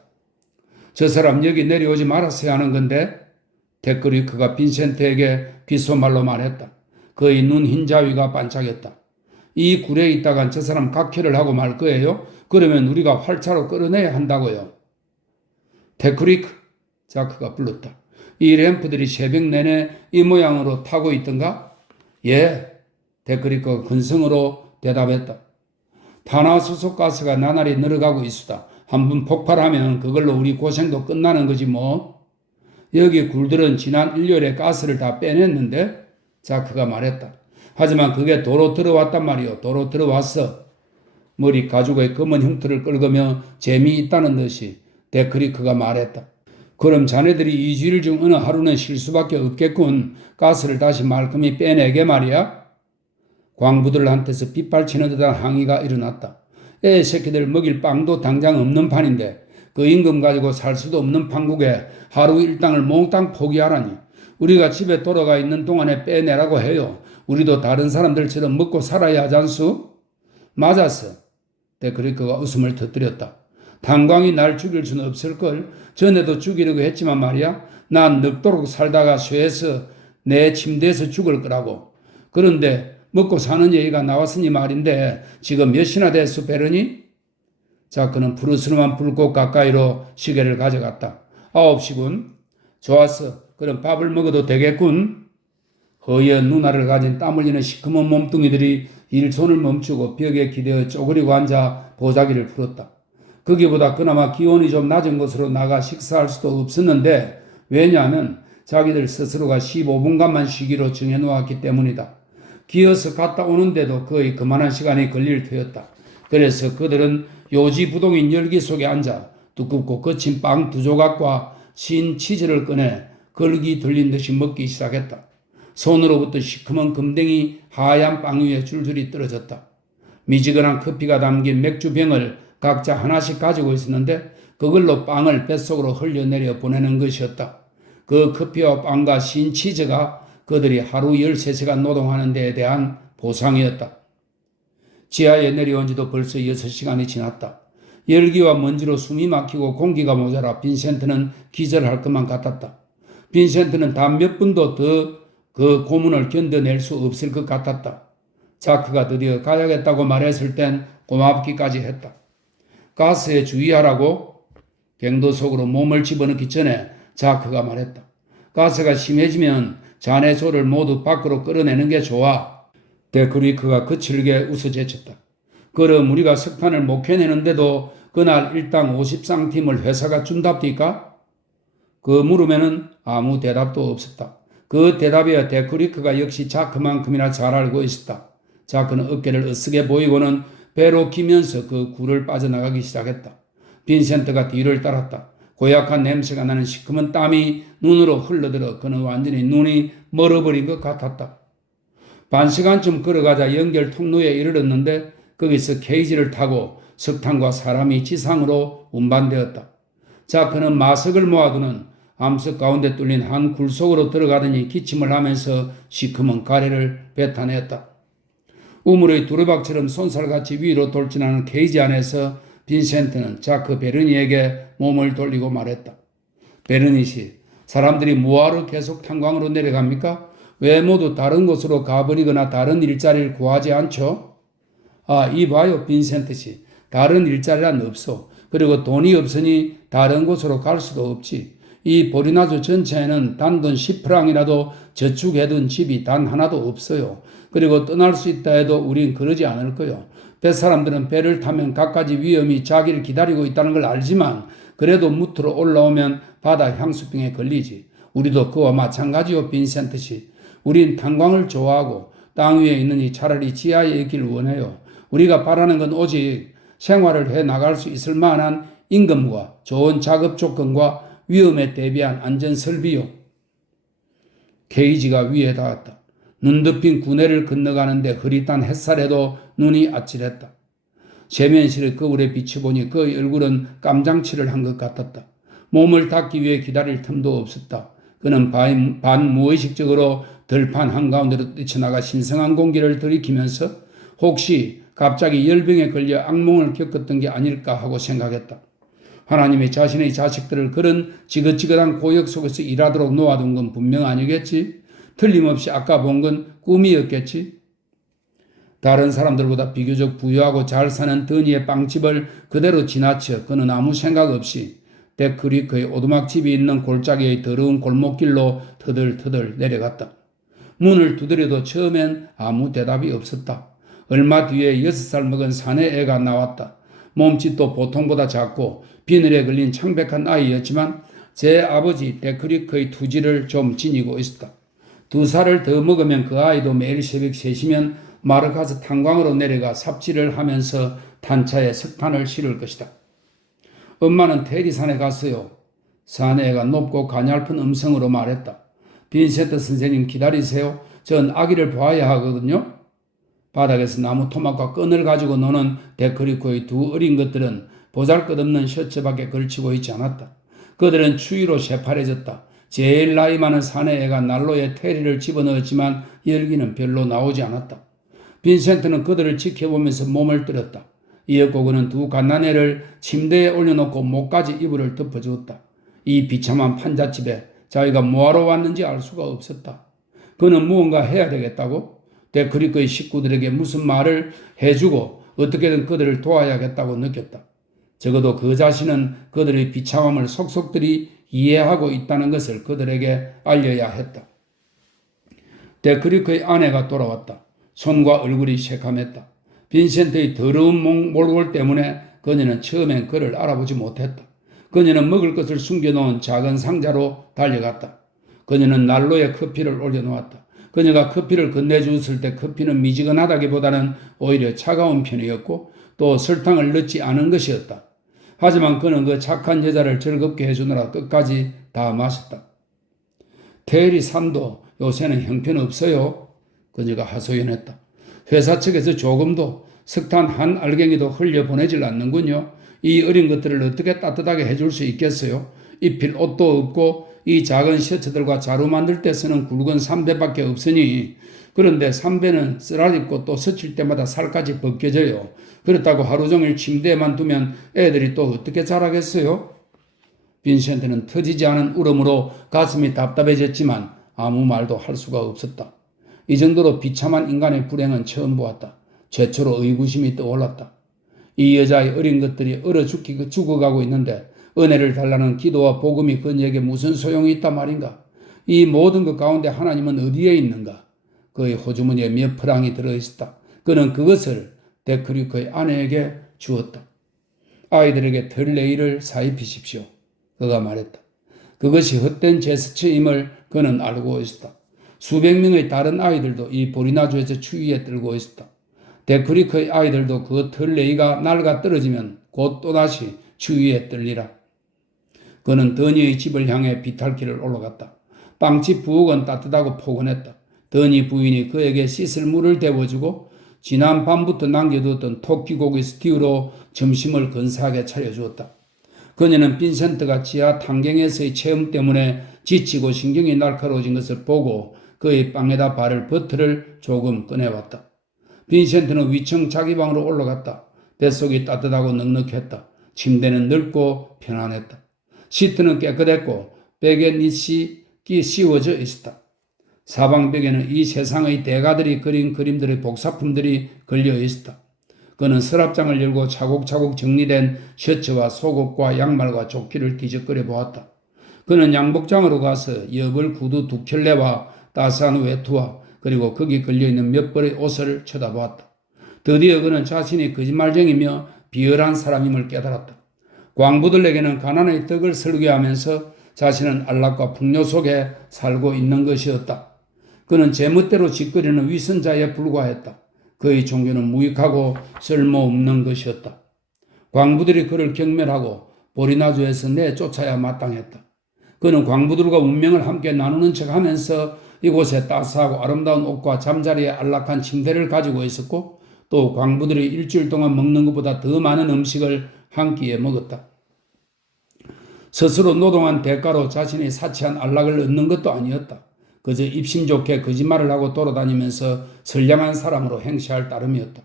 저 사람 여기 내려오지 말았어야 하는 건데? 데크리크가 빈센트에게 귓속말로 말했다. 그의 눈 흰자위가 반짝였다. 이 굴에 있다간 저 사람 각혈을 하고 말 거예요? 그러면 우리가 활차로 끌어내야 한다고요. 데크리크, 자크가 불렀다. 이 램프들이 새벽 내내 이 모양으로 타고 있던가? 예, 데크리크가 근성으로 대답했다. 탄화수소 가스가 나날이 늘어가고 있수다. 한번 폭발하면 그걸로 우리 고생도 끝나는 거지 뭐. 여기 굴들은 지난 1년에 가스를 다 빼냈는데? 자크가 말했다. 하지만 그게 도로 들어왔단 말이요. 도로 들어왔어. 머리 가죽의 검은 흉터를 긁으며 재미있다는 듯이 데크리크가 말했다. 그럼 자네들이 2주일 중 어느 하루는 쉴 수밖에 없겠군. 가스를 다시 말끔히 빼내게 말이야. 광부들한테서 빗발치는 듯한 항의가 일어났다. 애 새끼들 먹일 빵도 당장 없는 판인데 그 임금 가지고 살 수도 없는 판국에 하루 일당을 몽땅 포기하라니. 우리가 집에 돌아가 있는 동안에 빼내라고 해요. 우리도 다른 사람들처럼 먹고 살아야 하지 않소? 맞았어. 데크리크가 웃음을 터뜨렸다. 탄광이 날 죽일 수는 없을걸. 전에도 죽이려고 했지만 말이야. 난 늙도록 살다가 쇠해서 내 침대에서 죽을 거라고. 그런데 먹고 사는 얘기가 나왔으니 말인데 지금 몇이나 됐어, 베르니? 자, 그는 푸르스름한 불꽃 가까이로 시계를 가져갔다. 9시군. 좋았어. 그럼 밥을 먹어도 되겠군. 허연 누나를 가진 땀 흘리는 시커먼 몸뚱이들이 일손을 멈추고 벽에 기대어 쪼그리고 앉아 보자기를 풀었다. 거기보다 그나마 기온이 좀 낮은 곳으로 나가 식사할 수도 없었는데 왜냐하면 자기들 스스로가 15분간만 쉬기로 정해놓았기 때문이다. 기어서 갔다 오는데도 거의 그만한 시간이 걸릴 터였다. 그래서 그들은 요지부동인 열기 속에 앉아 두껍고 거친 빵 2조각과 신 치즈를 꺼내 걸기 들린 듯이 먹기 시작했다. 손으로부터 시커먼 금댕이 하얀 빵 위에 줄줄이 떨어졌다. 미지근한 커피가 담긴 맥주병을 각자 하나씩 가지고 있었는데 그걸로 빵을 뱃속으로 흘려내려 보내는 것이었다. 그 커피와 빵과 신 치즈가 그들이 하루 13시간 노동하는 데에 대한 보상이었다. 지하에 내려온 지도 벌써 6시간이 지났다. 열기와 먼지로 숨이 막히고 공기가 모자라 빈센트는 기절할 것만 같았다. 빈센트는 단 몇 분도 더 그 고문을 견뎌낼 수 없을 것 같았다. 자크가 드디어 가야겠다고 말했을 땐 고맙기까지 했다. 가스에 주의하라고 갱도 속으로 몸을 집어넣기 전에 자크가 말했다. 가스가 심해지면 자네 소를 모두 밖으로 끌어내는 게 좋아. 데크리크가 거칠게 웃어 제쳤다. 그럼 우리가 석탄을 못 캐내는데도 그날 일당 50상팀을 회사가 준답디까? 그 물음에는 아무 대답도 없었다. 그 대답이야 데크리크가 역시 자크만큼이나 잘 알고 있었다. 자크는 어깨를 으쓱해 보이고는 배로 기면서 그 굴을 빠져나가기 시작했다. 빈센트가 뒤를 따랐다. 고약한 냄새가 나는 시커먼 땀이 눈으로 흘러들어 그는 완전히 눈이 멀어버린 것 같았다. 반시간쯤 걸어가자 연결 통로에 이르렀는데 거기서 케이지를 타고 석탄과 사람이 지상으로 운반되었다. 자크는 마석을 모아두는 암석 가운데 뚫린 한 굴 속으로 들어가더니 기침을 하면서 시커먼 가래를 뱉어냈다. 우물의 두루박처럼 손살같이 위로 돌진하는 케이지 안에서 빈센트는 자크 베르니에게 몸을 돌리고 말했다. 베르니 씨, 사람들이 뭐하러 계속 탄광으로 내려갑니까? 왜 모두 다른 곳으로 가버리거나 다른 일자리를 구하지 않죠? 이봐요, 빈센트 씨. 다른 일자리란 없어. 그리고 돈이 없으니 다른 곳으로 갈 수도 없지. 이 보리나주 전체에는 단돈 10프랑이라도 저축해둔 집이 단 하나도 없어요. 그리고 떠날 수 있다 해도 우린 그러지 않을 거요. 뱃사람들은 배를 타면 갖가지 위험이 자기를 기다리고 있다는 걸 알지만 그래도 무트로 올라오면 바다 향수병에 걸리지. 우리도 그와 마찬가지요, 빈센트 씨. 우린 탄광을 좋아하고 땅 위에 있느니 차라리 지하에 있기를 원해요. 우리가 바라는 건 오직 생활을 해 나갈 수 있을 만한 임금과 좋은 작업 조건과 위험에 대비한 안전설비요. 케이지가 위에 닿았다. 눈 덮인 구내를 건너가는데 흐릿한 햇살에도 눈이 아찔했다. 세면실의 거울에 비춰보니 그의 얼굴은 깜장칠을 한 것 같았다. 몸을 닦기 위해 기다릴 틈도 없었다. 그는 반무의식적으로 들판 한가운데로 뛰쳐나가 신성한 공기를 들이키면서 혹시 갑자기 열병에 걸려 악몽을 겪었던 게 아닐까 하고 생각했다. 하나님이 자신의 자식들을 그런 지긋지긋한 고역 속에서 일하도록 놓아둔 건 분명 아니겠지? 틀림없이 아까 본 건 꿈이었겠지? 다른 사람들보다 비교적 부유하고 잘 사는 더니의 빵집을 그대로 지나쳐 그는 아무 생각 없이 데크리크의 오두막집이 있는 골짜기의 더러운 골목길로 터덜터덜 내려갔다. 문을 두드려도 처음엔 아무 대답이 없었다. 얼마 뒤에 6살 먹은 사내 애가 나왔다. 몸짓도 보통보다 작고 비늘에 걸린 창백한 아이였지만 제 아버지 데크리크의 투지를 좀 지니고 있었다. 2살을 더 먹으면 그 아이도 매일 새벽 3시면 마르카스 탄광으로 내려가 삽질을 하면서 탄차에 석탄을 실을 것이다. 엄마는 테리산에 갔어요. 사내가 높고 가냘픈 음성으로 말했다. 빈센트 선생님 기다리세요. 전 아기를 봐야 하거든요. 바닥에서 나무 토막과 끈을 가지고 노는 데크리코의 두 어린 것들은 보잘것없는 셔츠밖에 걸치고 있지 않았다. 그들은 추위로 새파래졌다. 제일 나이 많은 사내애가 난로에 테리를 집어넣었지만 열기는 별로 나오지 않았다. 빈센트는 그들을 지켜보면서 몸을 떨었다. 이윽고 그는 두 갓난애를 침대에 올려놓고 목까지 이불을 덮어주었다. 이 비참한 판잣집에 자기가 뭐하러 왔는지 알 수가 없었다. 그는 무언가 해야 되겠다고 데크리크의 식구들에게 무슨 말을 해주고 어떻게든 그들을 도와야겠다고 느꼈다. 적어도 그 자신은 그들의 비참함을 속속들이 이해하고 있다는 것을 그들에게 알려야 했다. 데크리크의 아내가 돌아왔다. 손과 얼굴이 새카맸다. 빈센트의 더러운 몰골 때문에 그녀는 처음엔 그를 알아보지 못했다. 그녀는 먹을 것을 숨겨놓은 작은 상자로 달려갔다. 그녀는 난로에 커피를 올려놓았다. 그녀가 커피를 건네주었을 때 커피는 미지근하다기보다는 오히려 차가운 편이었고 또 설탕을 넣지 않은 것이었다. 하지만 그는 그 착한 여자를 즐겁게 해주느라 끝까지 다 마셨다. 테리 산도 요새는 형편없어요. 그녀가 하소연했다. 회사 측에서 조금도 석탄 한 알갱이도 흘려보내질 않는군요. 이 어린 것들을 어떻게 따뜻하게 해줄 수 있겠어요? 입힐 옷도 없고 이 작은 셔츠들과 자루 만들 때 쓰는 굵은 삼배밖에 없으니 그런데 삼배는 쓰라립고 또 스칠 때마다 살까지 벗겨져요. 그렇다고 하루 종일 침대에만 두면 애들이 또 어떻게 자라겠어요? 빈센트는 터지지 않은 울음으로 가슴이 답답해졌지만 아무 말도 할 수가 없었다. 이 정도로 비참한 인간의 불행은 처음 보았다. 최초로 의구심이 떠올랐다. 이 여자의 어린 것들이 얼어 죽어가고 있는데 은혜를 달라는 기도와 복음이 그녀에게 무슨 소용이 있단 말인가? 이 모든 것 가운데 하나님은 어디에 있는가? 그의 호주머니에 몇 프랑이 들어있었다. 그는 그것을 데크리크의 아내에게 주었다. 아이들에게 털 레이를 사입히십시오. 그가 말했다. 그것이 헛된 제스처임을 그는 알고 있었다. 수백 명의 다른 아이들도 이 보리나주에서 추위에 떨고 있었다. 데크리크의 아이들도 그 털 레이가 낡아 떨어지면 곧 또다시 추위에 떨리라. 그는 더니의 집을 향해 비탈길을 올라갔다. 빵집 부엌은 따뜻하고 포근했다. 더니 부인이 그에게 씻을 물을 데워주고 지난 밤부터 남겨두었던 토끼고기 스튜로 점심을 근사하게 차려주었다. 그녀는 빈센트가 지하 탄경에서의 체험 때문에 지치고 신경이 날카로워진 것을 보고 그의 빵에다 바를 버터를 조금 꺼내왔다. 빈센트는 위층 자기 방으로 올라갔다. 뱃속이 따뜻하고 넉넉했다. 침대는 넓고 편안했다. 시트는 깨끗했고 벽에 닛이 씌워져 있었다. 사방벽에는 이 세상의 대가들이 그린 그림들의 복사품들이 걸려 있었다. 그는 서랍장을 열고 차곡차곡 정리된 셔츠와 속옷과 양말과 조끼를 뒤적거려 보았다. 그는 양복장으로 가서 여벌 구두 두 켤레와 따스한 외투와 그리고 거기 걸려있는 몇 벌의 옷을 쳐다보았다. 드디어 그는 자신이 거짓말쟁이며 비열한 사람임을 깨달았다. 광부들에게는 가난의 떡을 설교하면서 자신은 안락과 풍요 속에 살고 있는 것이었다. 그는 제멋대로 짓거리는 위선자에 불과했다. 그의 종교는 무익하고 쓸모없는 것이었다. 광부들이 그를 경멸하고 보리나주에서 내쫓아야 마땅했다. 그는 광부들과 운명을 함께 나누는 척하면서 이곳에 따스하고 아름다운 옷과 잠자리에 안락한 침대를 가지고 있었고 또 광부들이 일주일 동안 먹는 것보다 더 많은 음식을 한 끼에 먹었다. 스스로 노동한 대가로 자신이 사치한 안락을 얻는 것도 아니었다. 그저 입심 좋게 거짓말을 하고 돌아다니면서 선량한 사람으로 행세할 따름이었다.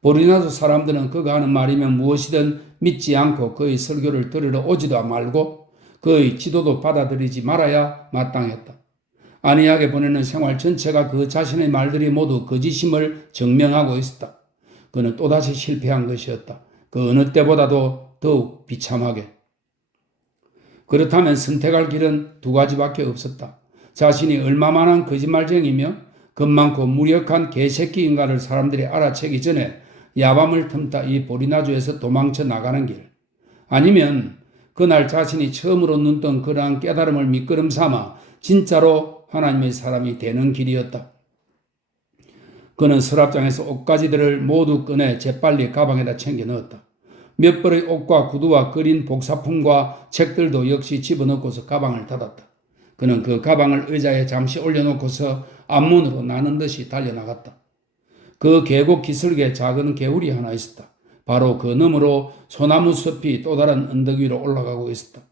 보리나주 사람들은 그가 하는 말이면 무엇이든 믿지 않고 그의 설교를 들으러 오지도 말고 그의 지도도 받아들이지 말아야 마땅했다. 안이하게 보내는 생활 전체가 그 자신의 말들이 모두 거짓임을 증명하고 있었다. 그는 또다시 실패한 것이었다. 그 어느 때보다도 더욱 비참하게. 그렇다면 선택할 길은 두 가지밖에 없었다. 자신이 얼마만한 거짓말쟁이며 겁 많고 무력한 개새끼인가를 사람들이 알아채기 전에 야밤을 틈타 이 보리나주에서 도망쳐 나가는 길. 아니면 그날 자신이 처음으로 눈뜬 그러한 깨달음을 밑거름 삼아 진짜로 하나님의 사람이 되는 길이었다. 그는 서랍장에서 옷가지들을 모두 꺼내 재빨리 가방에다 챙겨 넣었다. 몇 벌의 옷과 구두와 그린 복사품과 책들도 역시 집어넣고서 가방을 닫았다. 그는 그 가방을 의자에 잠시 올려놓고서 앞문으로 나는 듯이 달려나갔다. 그 계곡 기슭에 작은 개울이 하나 있었다. 바로 그 너머로 소나무 숲이 또 다른 언덕 위로 올라가고 있었다.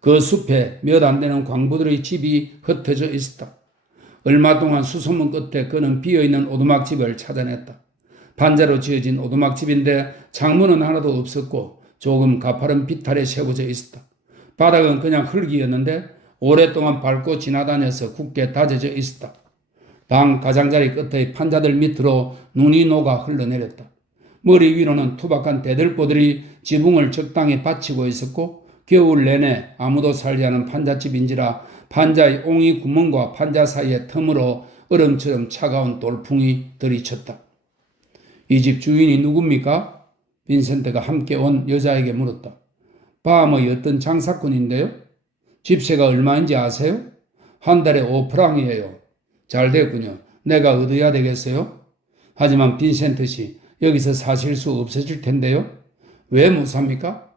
그 숲에 몇 안 되는 광부들의 집이 흩어져 있었다. 얼마 동안 수소문 끝에 그는 비어있는 오두막집을 찾아냈다. 반자로 지어진 오두막집인데 창문은 하나도 없었고 조금 가파른 비탈에 세워져 있었다. 바닥은 그냥 흙이었는데 오랫동안 밟고 지나다녀서 굳게 다져져 있었다. 방 가장자리 끝의 판자들 밑으로 눈이 녹아 흘러내렸다. 머리 위로는 투박한 대들보들이 지붕을 적당히 받치고 있었고 겨울 내내 아무도 살지 않은 판잣집인지라 판자의 옹이 구멍과 판자 사이의 틈으로 얼음처럼 차가운 돌풍이 들이쳤다. 이 집 주인이 누굽니까? 빈센트가 함께 온 여자에게 물었다. 밤의 어떤 장사꾼인데요? 집세가 얼마인지 아세요? 한 달에 5프랑이에요. 잘 됐군요. 내가 얻어야 되겠어요? 하지만 빈센트 씨, 여기서 사실 수 없으실 텐데요? 왜 못 삽니까?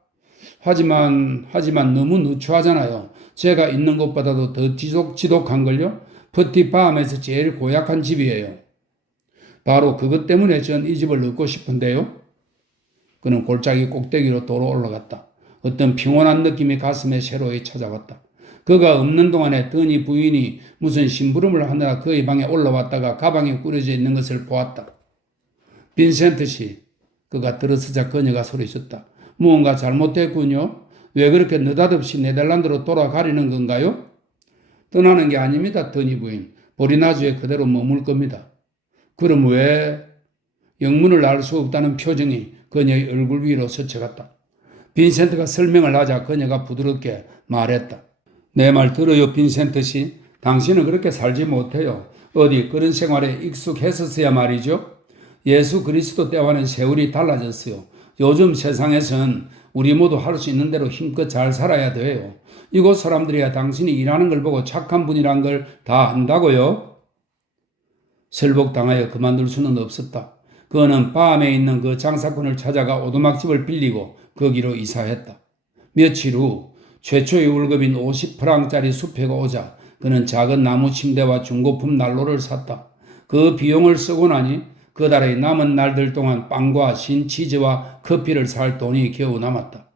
하지만 너무 누추하잖아요. 제가 있는 곳보다도 더 지독한걸요? 퍼티파암에서 제일 고약한 집이에요. 바로 그것 때문에 전 이 집을 얻고 싶은데요. 그는 골짜기 꼭대기로 도로 올라갔다. 어떤 평온한 느낌이 가슴에 새로이 찾아왔다. 그가 없는 동안에 더니 부인이 무슨 심부름을 하느라 그의 방에 올라왔다가 가방에 꾸려져 있는 것을 보았다. 빈센트 씨, 그가 들어서자 그녀가 소리쳤다. 무언가 잘못됐군요. 왜 그렇게 느닷없이 네덜란드로 돌아가려는 건가요? 떠나는 게 아닙니다, 더니 부인. 보리나주에 그대로 머물 겁니다. 그럼 왜? 영문을 알 수 없다는 표정이 그녀의 얼굴 위로 스쳐갔다. 빈센트가 설명을 하자 그녀가 부드럽게 말했다. 내 말 들어요, 빈센트 씨. 당신은 그렇게 살지 못해요. 어디 그런 생활에 익숙했었어야 말이죠. 예수 그리스도 때와는 세월이 달라졌어요. 요즘 세상에선 우리 모두 할 수 있는 대로 힘껏 잘 살아야 돼요. 이곳 사람들이야 당신이 일하는 걸 보고 착한 분이란 걸 다 안다고요. 설복당하여 그만둘 수는 없었다. 그는 밤에 있는 그 장사꾼을 찾아가 오두막집을 빌리고 거기로 이사했다. 며칠 후 최초의 월급인 50프랑짜리 수표가 오자 그는 작은 나무 침대와 중고품 난로를 샀다. 그 비용을 쓰고 나니 그 달의 남은 날들 동안 빵과 신치즈와 커피를 살 돈이 겨우 남았다.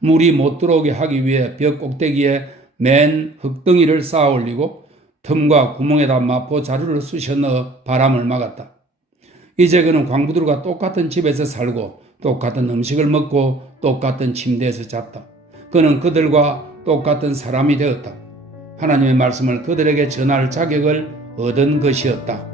물이 못 들어오게 하기 위해 벽 꼭대기에 맨 흙덩이를 쌓아 올리고 틈과 구멍에다 마포 자루를 쑤셔 넣어 바람을 막았다. 이제 그는 광부들과 똑같은 집에서 살고 똑같은 음식을 먹고 똑같은 침대에서 잤다. 그는 그들과 똑같은 사람이 되었다. 하나님의 말씀을 그들에게 전할 자격을 얻은 것이었다.